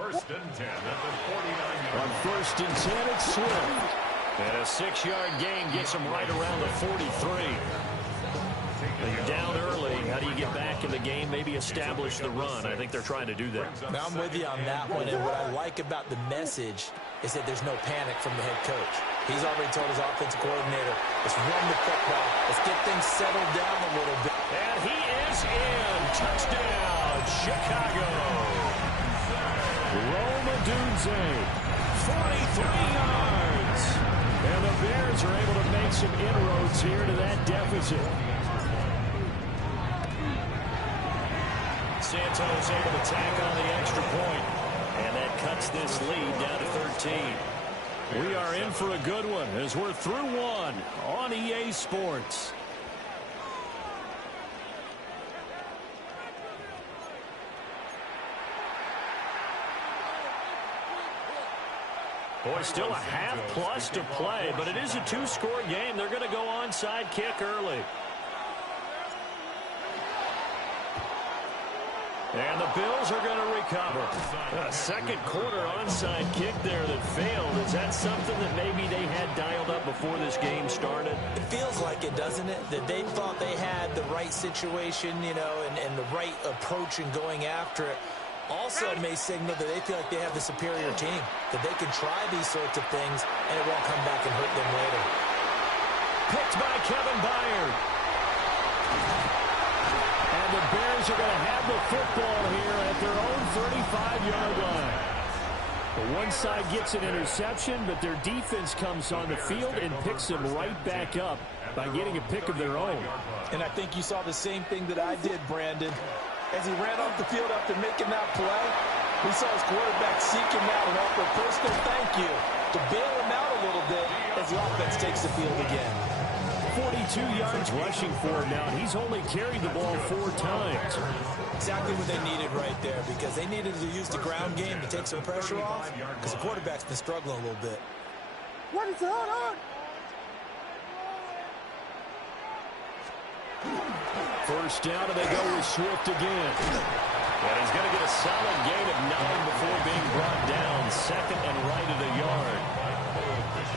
First and 10 at the 49-yard. On first and 10, it's Swift. And a 6-yard gain gets him right around the 43. You're down early. How do you get back in the game? Maybe establish the run. I think they're trying to do that. Now, I'm with you on that one. And what I like about the message is that there's no panic from the head coach. He's already told his offensive coordinator, let's run the football. Let's get things settled down a little bit. And he is in. Touchdown, Chicago. Roma Dunze, 43 yards. And the Bears are able to make some inroads here to that deficit. Santos able to tack on the extra point, and that cuts this lead down to 13. We are in for a good one as we're through one on EA Sports. Boy, still a half-plus to play, but it is a 2-score game. They're going to go onside kick early. And the Bills are going to recover. A second quarter onside kick there that failed. Is that something that maybe they had dialed up before this game started? It feels like it, doesn't it? That they thought they had the right situation, you know, and the right approach in going after it. Also may signal that they feel like they have the superior team, that they can try these sorts of things, and it won't come back and hurt them later. Picked by Kevin Byard. And the Bears are going to have the football here at their own 35-yard line. The one side gets an interception, but their defense comes on the field and picks them right back up by getting a pick of their own. And I think you saw the same thing that I did, Brandon. As he ran off the field after making that play, we saw his quarterback seek him out and offer a personal thank you to bail him out a little bit as the offense takes the field again. 42 yards rushing for him now, and he's only carried the ball 4 times. Exactly what they needed right there, because they needed to use the ground game to take some pressure off, because the quarterback's been struggling a little bit. What is it? Hold on. First down, and they go with Swift again. And he's going to get a solid gain of 9 before being brought down. Second and right at a yard.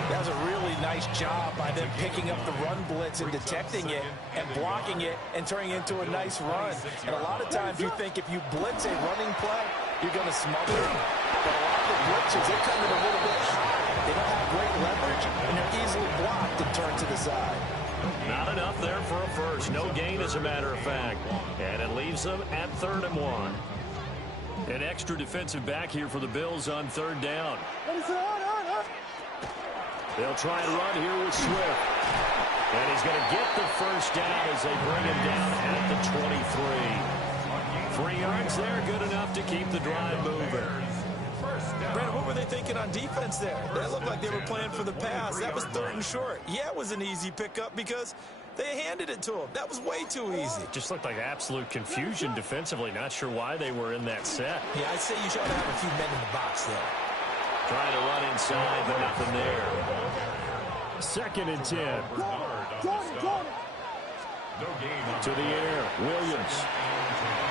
That was a really nice job by them picking up the run blitz and detecting it and blocking it and turning it into a nice run. And a lot of times you think if you blitz a running play, you're going to smother it. But a lot of the blitzes, they come in a little bit high. They don't have great leverage, and they're easily blocked and turned to the side. Not enough there for a first. No gain, as a matter of fact. And it leaves them at 3rd and 1. An extra defensive back here for the Bills on 3rd down. They'll try and run here with Swift. And he's going to get the first down as they bring him down at the 23. 3 yards there, good enough to keep the drive moving. Brandon, what were they thinking on defense there? They looked like they were playing for the pass. That was 3rd and short. Yeah, it was an easy pickup because they handed it to him. That was way too easy. Just looked like absolute confusion defensively. Not sure why they were in that set. Yeah, I'd say you should have a few men in the box there. Trying to run inside, but nothing there. 2nd and 10. To the air, Williams.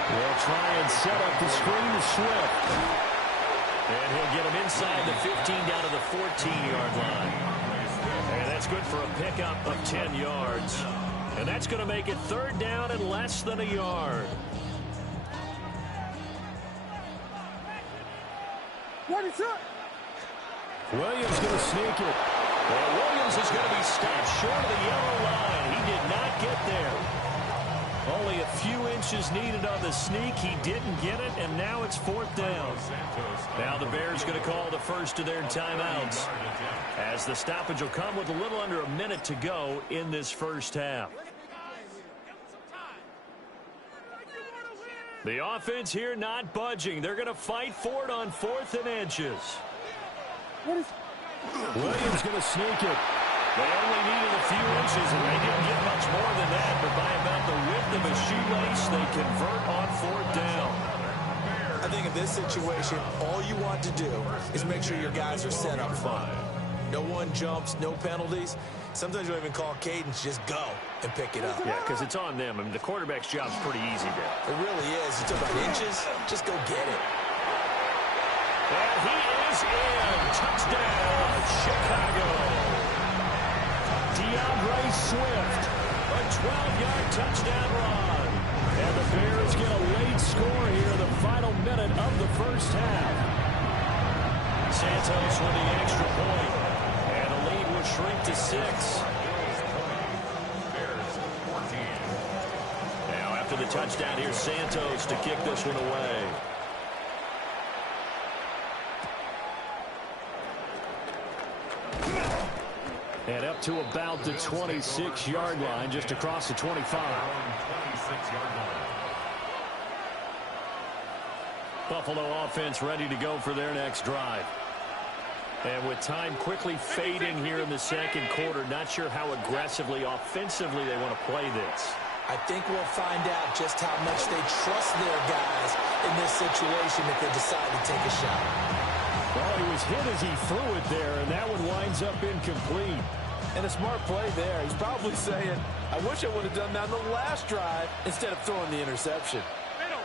They'll try and set up the screen to Swift. And he'll get him inside the 15 down to the 14-yard line. And that's good for a pickup of 10 yards. And that's going to make it 3rd down and less than a yard. Williams going to sneak it. Well, Williams is going to be stopped short of the yellow line. He did not get there. Only a few inches needed on the sneak. He didn't get it, and now it's 4th down. Now the Bears going to call the first of their timeouts, as the stoppage will come with a little under a minute to go in this first half. The offense here not budging. They're going to fight for it on 4th and inches. Williams going to sneak it. They only needed a few inches, and they didn't get much more than that. But by about the width of a shoelace, they convert on 4th down. I think in this situation, all you want to do is make sure your guys are set up front. No one jumps, no penalties. Sometimes you don't even call cadence, just go and pick it up. Yeah, because it's on them. I mean, the quarterback's job's pretty easy there. It really is. You talk about inches, just go get it. And he is in. Touchdown, Chicago. DeAndre Swift, a 12-yard touchdown run. And the Bears get a late score here in the final minute of the first half. Santos with the extra point. And the lead will shrink to 6. Now after the touchdown, here's Santos to kick this one away. And up to about the 26-yard line, just across the 25. Buffalo offense ready to go for their next drive. And with time quickly fading here in the second quarter, not sure how aggressively, offensively they want to play this. I think we'll find out just how much they trust their guys in this situation if they decide to take a shot. Well, he was hit as he threw it there, and that one winds up incomplete. And a smart play there. He's probably saying, I wish I would have done that on the last drive instead of throwing the interception. Middle.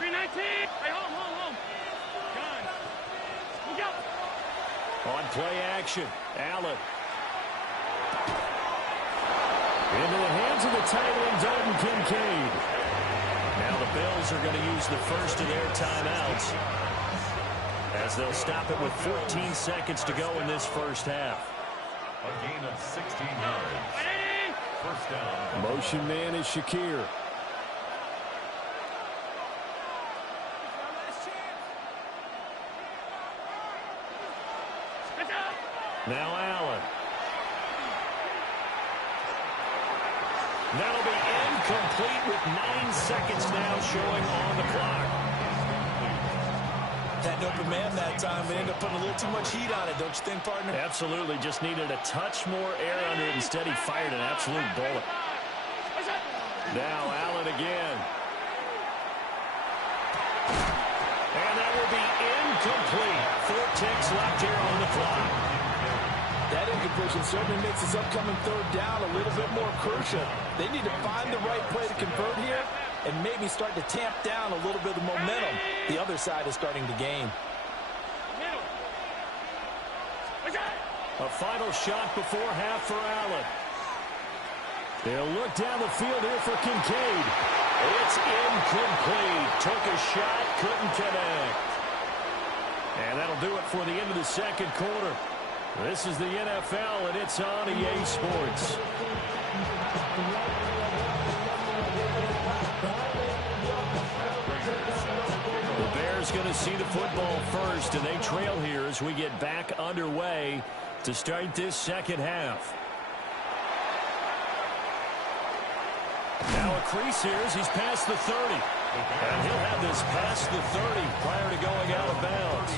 319. Hey, home. Gun. Look out. On play action, Allen. Into the hands of the tight end, Dalton Kincaid. Now the Bills are going to use the first of their timeouts, as they'll stop it with 14 seconds to go in this first half. A gain of 16 yards. First down. Motion man is Shakir. Now Allen. That'll be incomplete with 9 seconds now showing on the clock. Had an open man that time, but ended up putting a little too much heat on it, don't you think, partner? Absolutely. Just needed a touch more air under it. Instead, he fired an absolute bullet. Now Allen again. And that will be incomplete. 4 ticks left here on the clock. That incompletion certainly makes this upcoming 3rd down a little bit more crucial. They need to find the right play to convert here and maybe start to tamp down a little bit of momentum. The other side is starting to gain. A final shot before half for Allen. They'll look down the field here for Kincaid. It's incomplete. Took a shot, couldn't connect. And that'll do it for the end of the second quarter. This is the NFL, and it's on EA Sports. The Bears going to see the football first, and they trail here as we get back underway to start this second half. Now a crease here as he's past the 30. And he'll have this past the 30 prior to going out of bounds.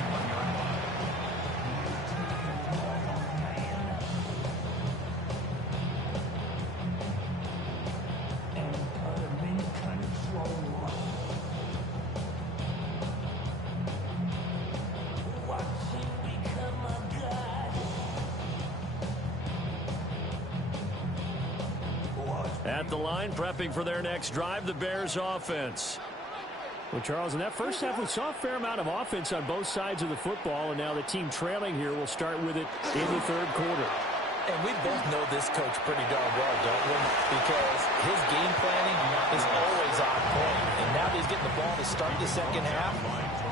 At the line, prepping for their next drive, the Bears offense. Well, Charles, in that first half, we saw a fair amount of offense on both sides of the football, and now the team trailing here will start with it in the third quarter. And we both know this coach pretty darn well, don't we? Because his game planning is always on point. And now that he's getting the ball to start the second half,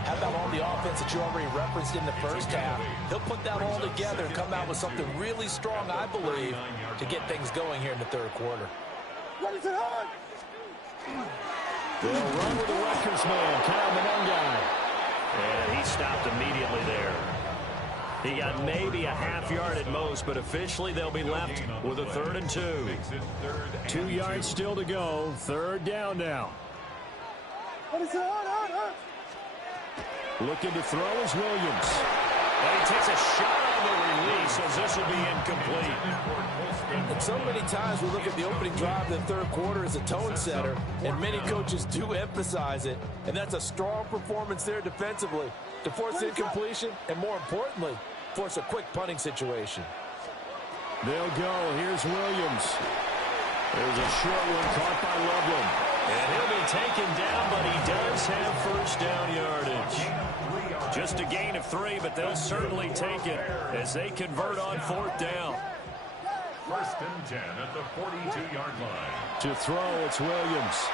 how about all the offense that you already referenced in the first half? He'll put that all together and come out with something really strong, I believe, to get things going here in the third quarter. They'll run with the Rutgers man, Kyle Monangai. And he stopped immediately there. He got maybe a half yard at most, but officially they'll be left with a 3rd and 2. 2 yards still to go. Third down now. Looking to throw is Williams. And he takes a shot on the release as this will be incomplete. And so many times we look at the opening drive of the third quarter as a tone setter, and many coaches do emphasize it. And that's a strong performance there defensively to force incompletion and, more importantly, force a quick punting situation. They'll go. Here's Williams. There's a short one caught by Loveland. And he'll be taken down, but he does have first down yardage. Just a gain of 3, but they'll certainly take it as they convert on 4th down. 1st and 10 at the 42-yard line. To throw, it's Williams.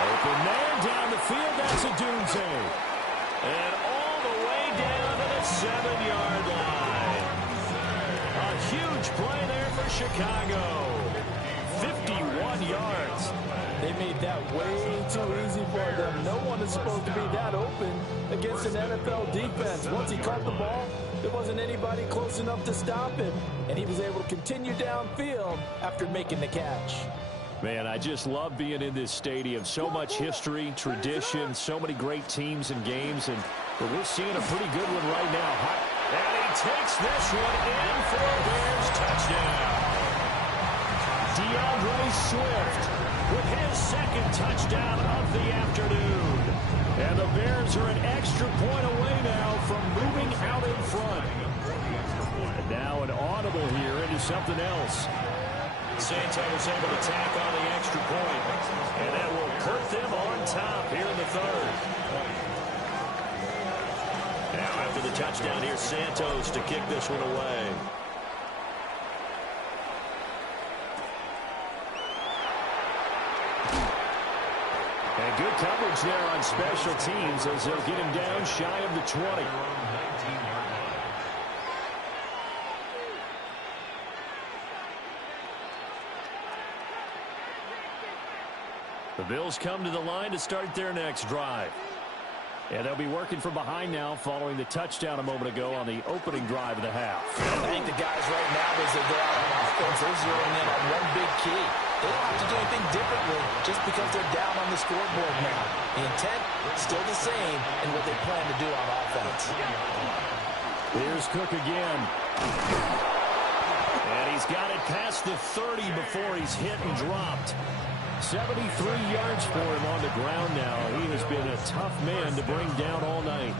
Open man down the field. That's a Dunze. And all the way down to the 7-yard line. A huge play there for Chicago. 51 yards. They made that way too easy for them. No one is supposed to be that open against an NFL defense. Once he caught the ball, there wasn't anybody close enough to stop him, and he was able to continue downfield after making the catch. Man, I just love being in this stadium. So much history, tradition, so many great teams and games, but we're seeing a pretty good one right now. And he takes this one in for a Bears touchdown. DeAndre Swift with his second touchdown of the afternoon. And the Bears are an extra point away now from moving out in front. And now an audible here into something else. Santos able to tack on the extra point. And that will put them on top here in the third. Now after the touchdown, here's Santos to kick this one away. And good coverage there on special teams as they'll get him down shy of the 20. The Bills come to the line to start their next drive. And they'll be working from behind now following the touchdown a moment ago on the opening drive of the half. I think the guys right now, as they go out on offense, they're zeroing in on one big key. They don't have to do anything differently just because they're down on the scoreboard now. The intent still the same in what they plan to do on offense. Here's Cook again. And he's got it past the 30 before he's hit and dropped. 73 yards for him on the ground now. He has been a tough man to bring down all night.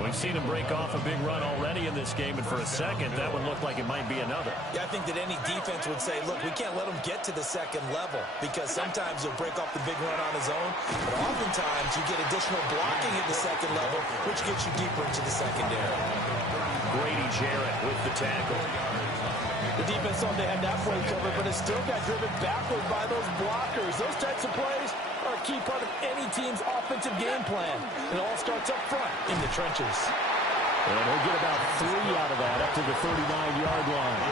We've seen him break off a big run already in this game, and for a second, that would look like it might be another. Yeah, I think that any defense would say, look, we can't let him get to the second level because sometimes he'll break off the big run on his own, but oftentimes you get additional blocking at the second level, which gets you deeper into the secondary. Grady Jarrett with the tackle. The defense thought they had that play covered, but it still got driven backward by those blockers. Those types of plays are key part of any team's offensive game plan. It all starts up front in the trenches. And he'll get about 3 out of that up to the 39-yard line.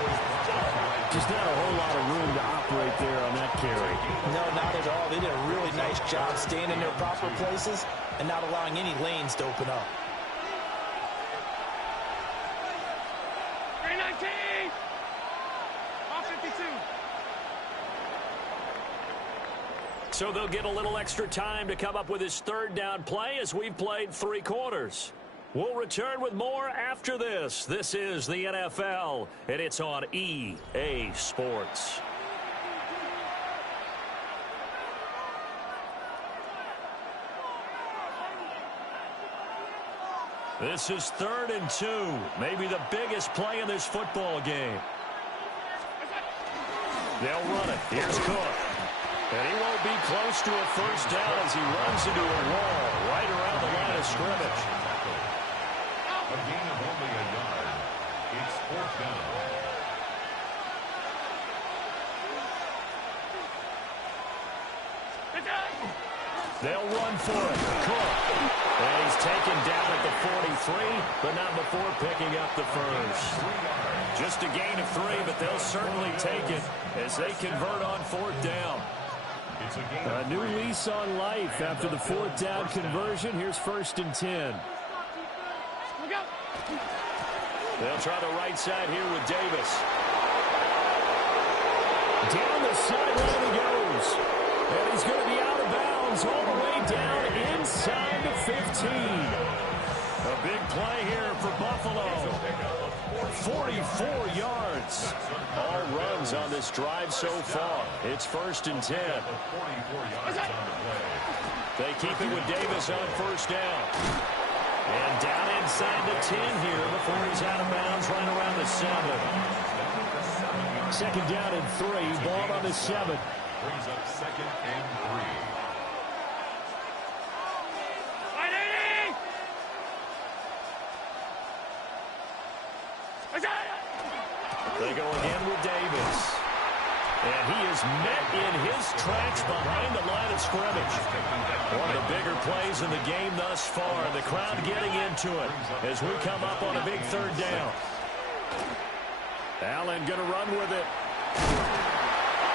Just not a whole lot of room to operate there on that carry. No, not at all. They did a really nice job staying in their proper places and not allowing any lanes to open up. 319! 152. So they'll get a little extra time to come up with his third down play as we've played 3 quarters. We'll return with more after this. This is the NFL, and it's on EA Sports. This is 3rd and 2, maybe the biggest play in this football game. They'll run it. Here's Cook. And he won't be close to a first down as he runs into a wall right around the line of scrimmage. A gain of only a yard. It's 4th down. They'll run for it. Cook. And he's taken down at the 43, but not before picking up the first. Just a gain of 3, but they'll certainly take it as they convert on 4th down. A new lease on life after the 4th down conversion. Here's 1st and 10. They'll try the right side here with Davis. Down the sideline he goes. And he's going to be out of bounds all the way down inside the 15. A big play here for Buffalo. 44 yards. All runs on this drive so far. It's 1st and 10. They keep it with Davis on 1st down. And down inside the 10 here before he's out of bounds right around the 7. 2nd down and 3. Ball on the 7. Brings up 2nd and 3. They go again with Davis. And he is met in his tracks behind the line of scrimmage. One of the bigger plays in the game thus far. The crowd getting into it as we come up on a big 3rd down. Allen going to run with it.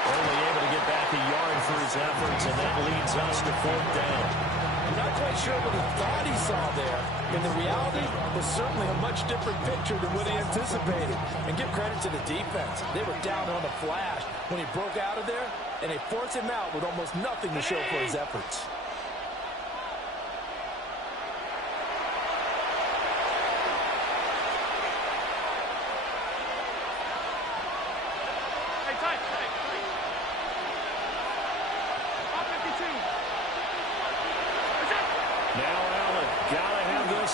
Only able to get back a yard for his efforts, and that leads us to 4th down. I'm not quite sure what he thought he saw there. And the reality was certainly a much different picture than what he anticipated. And give credit to the defense. They were down on the flash when he broke out of there, and they forced him out with almost nothing to show for his efforts.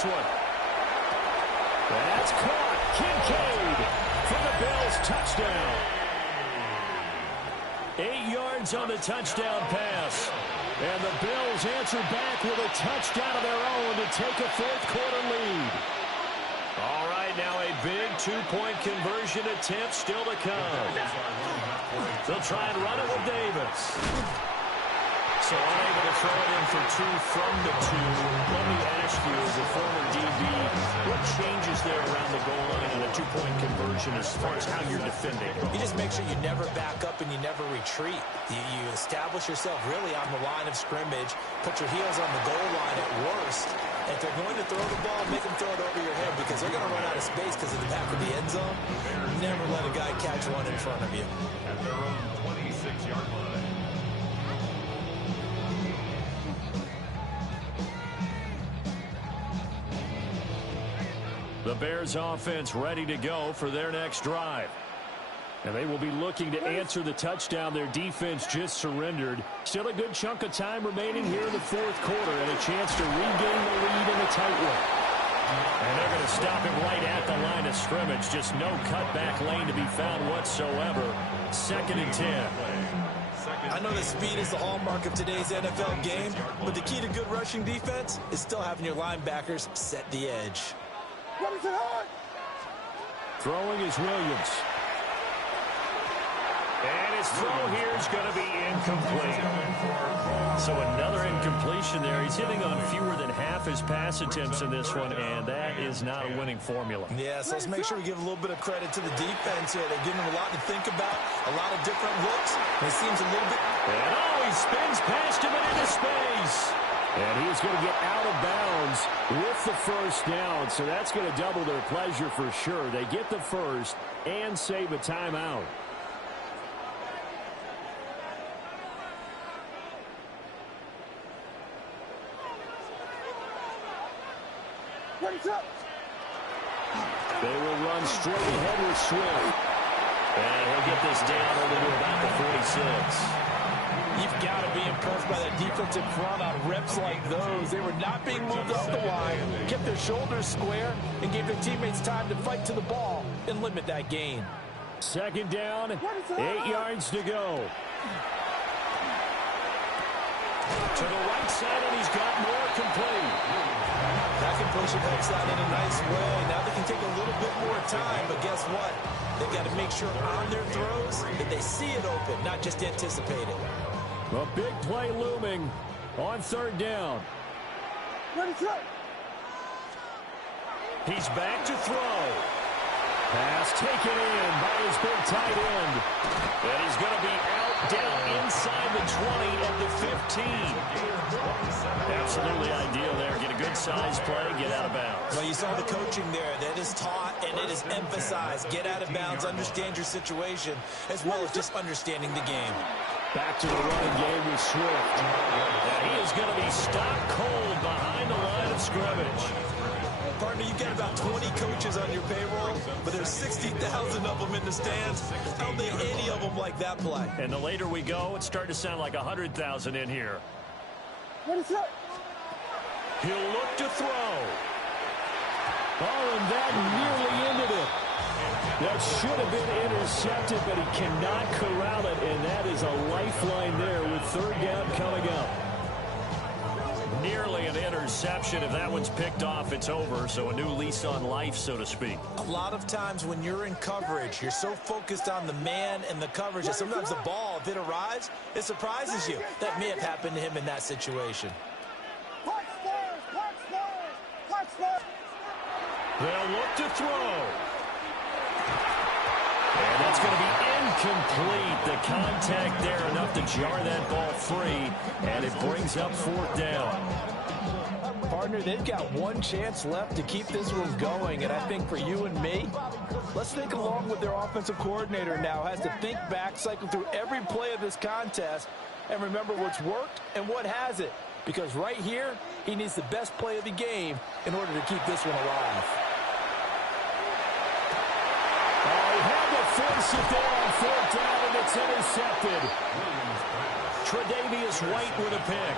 One. That's caught. Kincaid for the Bills. Touchdown. 8 yards on the touchdown pass. And the Bills answer back with a touchdown of their own to take a 4th quarter lead. All right, now a big 2-point conversion attempt still to come. They'll try and run it with Davis. So unable to throw it in for 2 from the 2. Let me ask you, as a former DB, what changes there around the goal line on a 2-point conversion as far as how you're defending? You just make sure you never back up and you never retreat. You establish yourself really on the line of scrimmage, put your heels on the goal line at worst. If they're going to throw the ball, make them throw it over your head because they're going to run out of space because of the back of the end zone. Never let a guy catch one in front of you. At their own 26-yard line. The Bears offense ready to go for their next drive. And they will be looking to answer the touchdown their defense just surrendered. Still a good chunk of time remaining here in the 4th quarter and a chance to regain the lead in a tight one. And they're going to stop him right at the line of scrimmage. Just no cutback lane to be found whatsoever. 2nd and 10. I know that speed is the hallmark of today's NFL game, but the key to good rushing defense is still having your linebackers set the edge. Throwing is Williams. And his throw here is going to be incomplete. So another incompletion there. He's hitting on fewer than half his pass attempts in this one, and that is not a winning formula. Yeah, so let's make sure we give a little bit of credit to the defense here. They're giving him a lot to think about, a lot of different looks. And it seems a little bit... And he spins past him and into space. And he's going to get out of bounds with the first down, so that's going to double their pleasure for sure. They get the first and save a timeout. They will run straight ahead with Swift. And he'll get this down over to about the 46. You've got to be impressed by that defensive front on reps like those. They were not being moved off the line, kept their shoulders square, and gave their teammates time to fight to the ball and limit that gain. Second down, 8 yards to go. To the right side, and he's got more complete. That completion helps out in a nice way. Now they can take a little bit more time, but guess what? They've got to make sure on their throws that they see it open, not just anticipate it. A big play looming on third down. He's back to throw. Pass taken in by his big tight end. And he's going to be out down inside the 20 at the 15. Absolutely ideal there. Get a good size play, get out of bounds. Well, you saw the coaching there. That is taught and it is emphasized. Get out of bounds, understand your situation, as well as just understanding the game. Back to the running game with Swift. And he is going to be stopped cold behind the line of scrimmage. Partner, you've got about 20 coaches on your payroll, but there's 60,000 of them in the stands. I don't think any of them like that play. And the later we go, it's starting to sound like 100,000 in here. He'll look to throw. Oh, and that nearly ended it. That should have been intercepted, but he cannot corral it, and that is a lifeline there with third down coming up. Nearly an interception. If that one's picked off, it's over. So a new lease on life, so to speak. A lot of times when you're in coverage, you're so focused on the man and the coverage that sometimes the ball, if it arrives, it surprises you. That may have happened to him in that situation. They'll look to throw. And that's going to be incomplete. The contact there enough to jar that ball free, and it brings up fourth down. Partner, they've got one chance left to keep this one going, and I think for you and me, let's think along with their offensive coordinator now. Has to think back, cycle through every play of this contest, and remember what's worked and what hasn't. Because right here, he needs the best play of the game in order to keep this one alive. Force it there on fourth down, and it's intercepted. Tre'Davious White with a pick.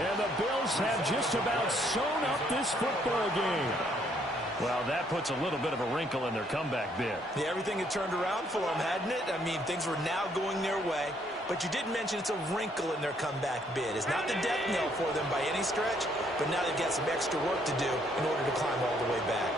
And the Bills have just about sewn up this football game. Well, that puts a little bit of a wrinkle in their comeback bid. Yeah, everything had turned around for them, hadn't it? I mean, things were now going their way. But you did mention it's a wrinkle in their comeback bid. It's not the death knell for them by any stretch, but now they've got some extra work to do in order to climb all the way back.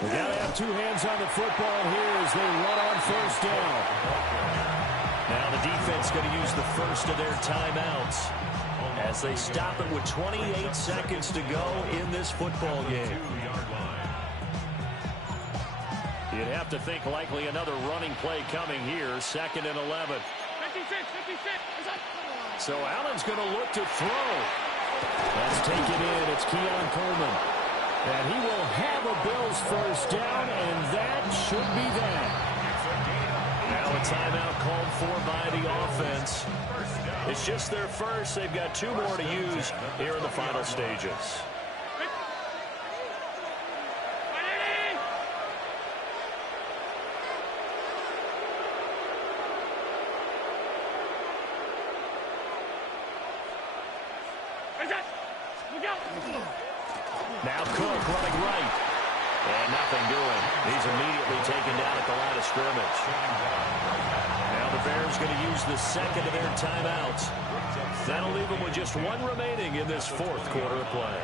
We got to have two hands on the football here as they run on first down. Now the defense going to use the first of their timeouts as they stop it with 28 seconds to go in this football game. You'd have to think likely another running play coming here, 2nd and 11. 56. So Allen's going to look to throw. That's taken in. It's Keon Coleman. And he will have a Bills first down, and that should be that. Now a timeout called for by the offense. It's just their first. They've got 2 more to use here in the final stages. Now Cook running right. And nothing doing. He's immediately taken down at the line of scrimmage. Now the Bears going to use the second of their timeouts. That'll leave them with just one remaining in this fourth quarter of play.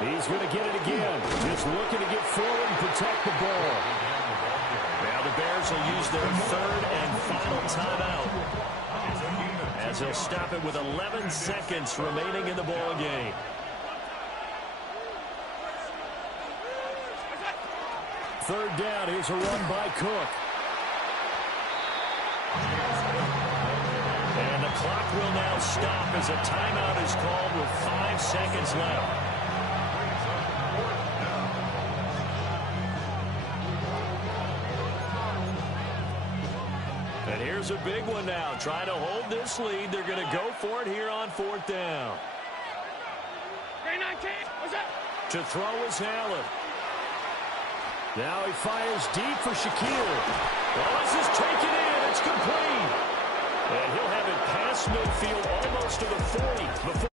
He's going to get it again. Just looking to get forward and protect the ball. Now the Bears will use their third and final timeout, as they'll stop it with 11 seconds remaining in the ball game. Third down. Here's a run by Cook. And the clock will now stop as a timeout is called with 5 seconds left. And here's a big one now. Trying to hold this lead. They're going to go for it here on fourth down. To throw is Allen. Now he fires deep for Shaquille. Well, this is taken in. It's complete. And he'll have it past midfield almost to the 40 before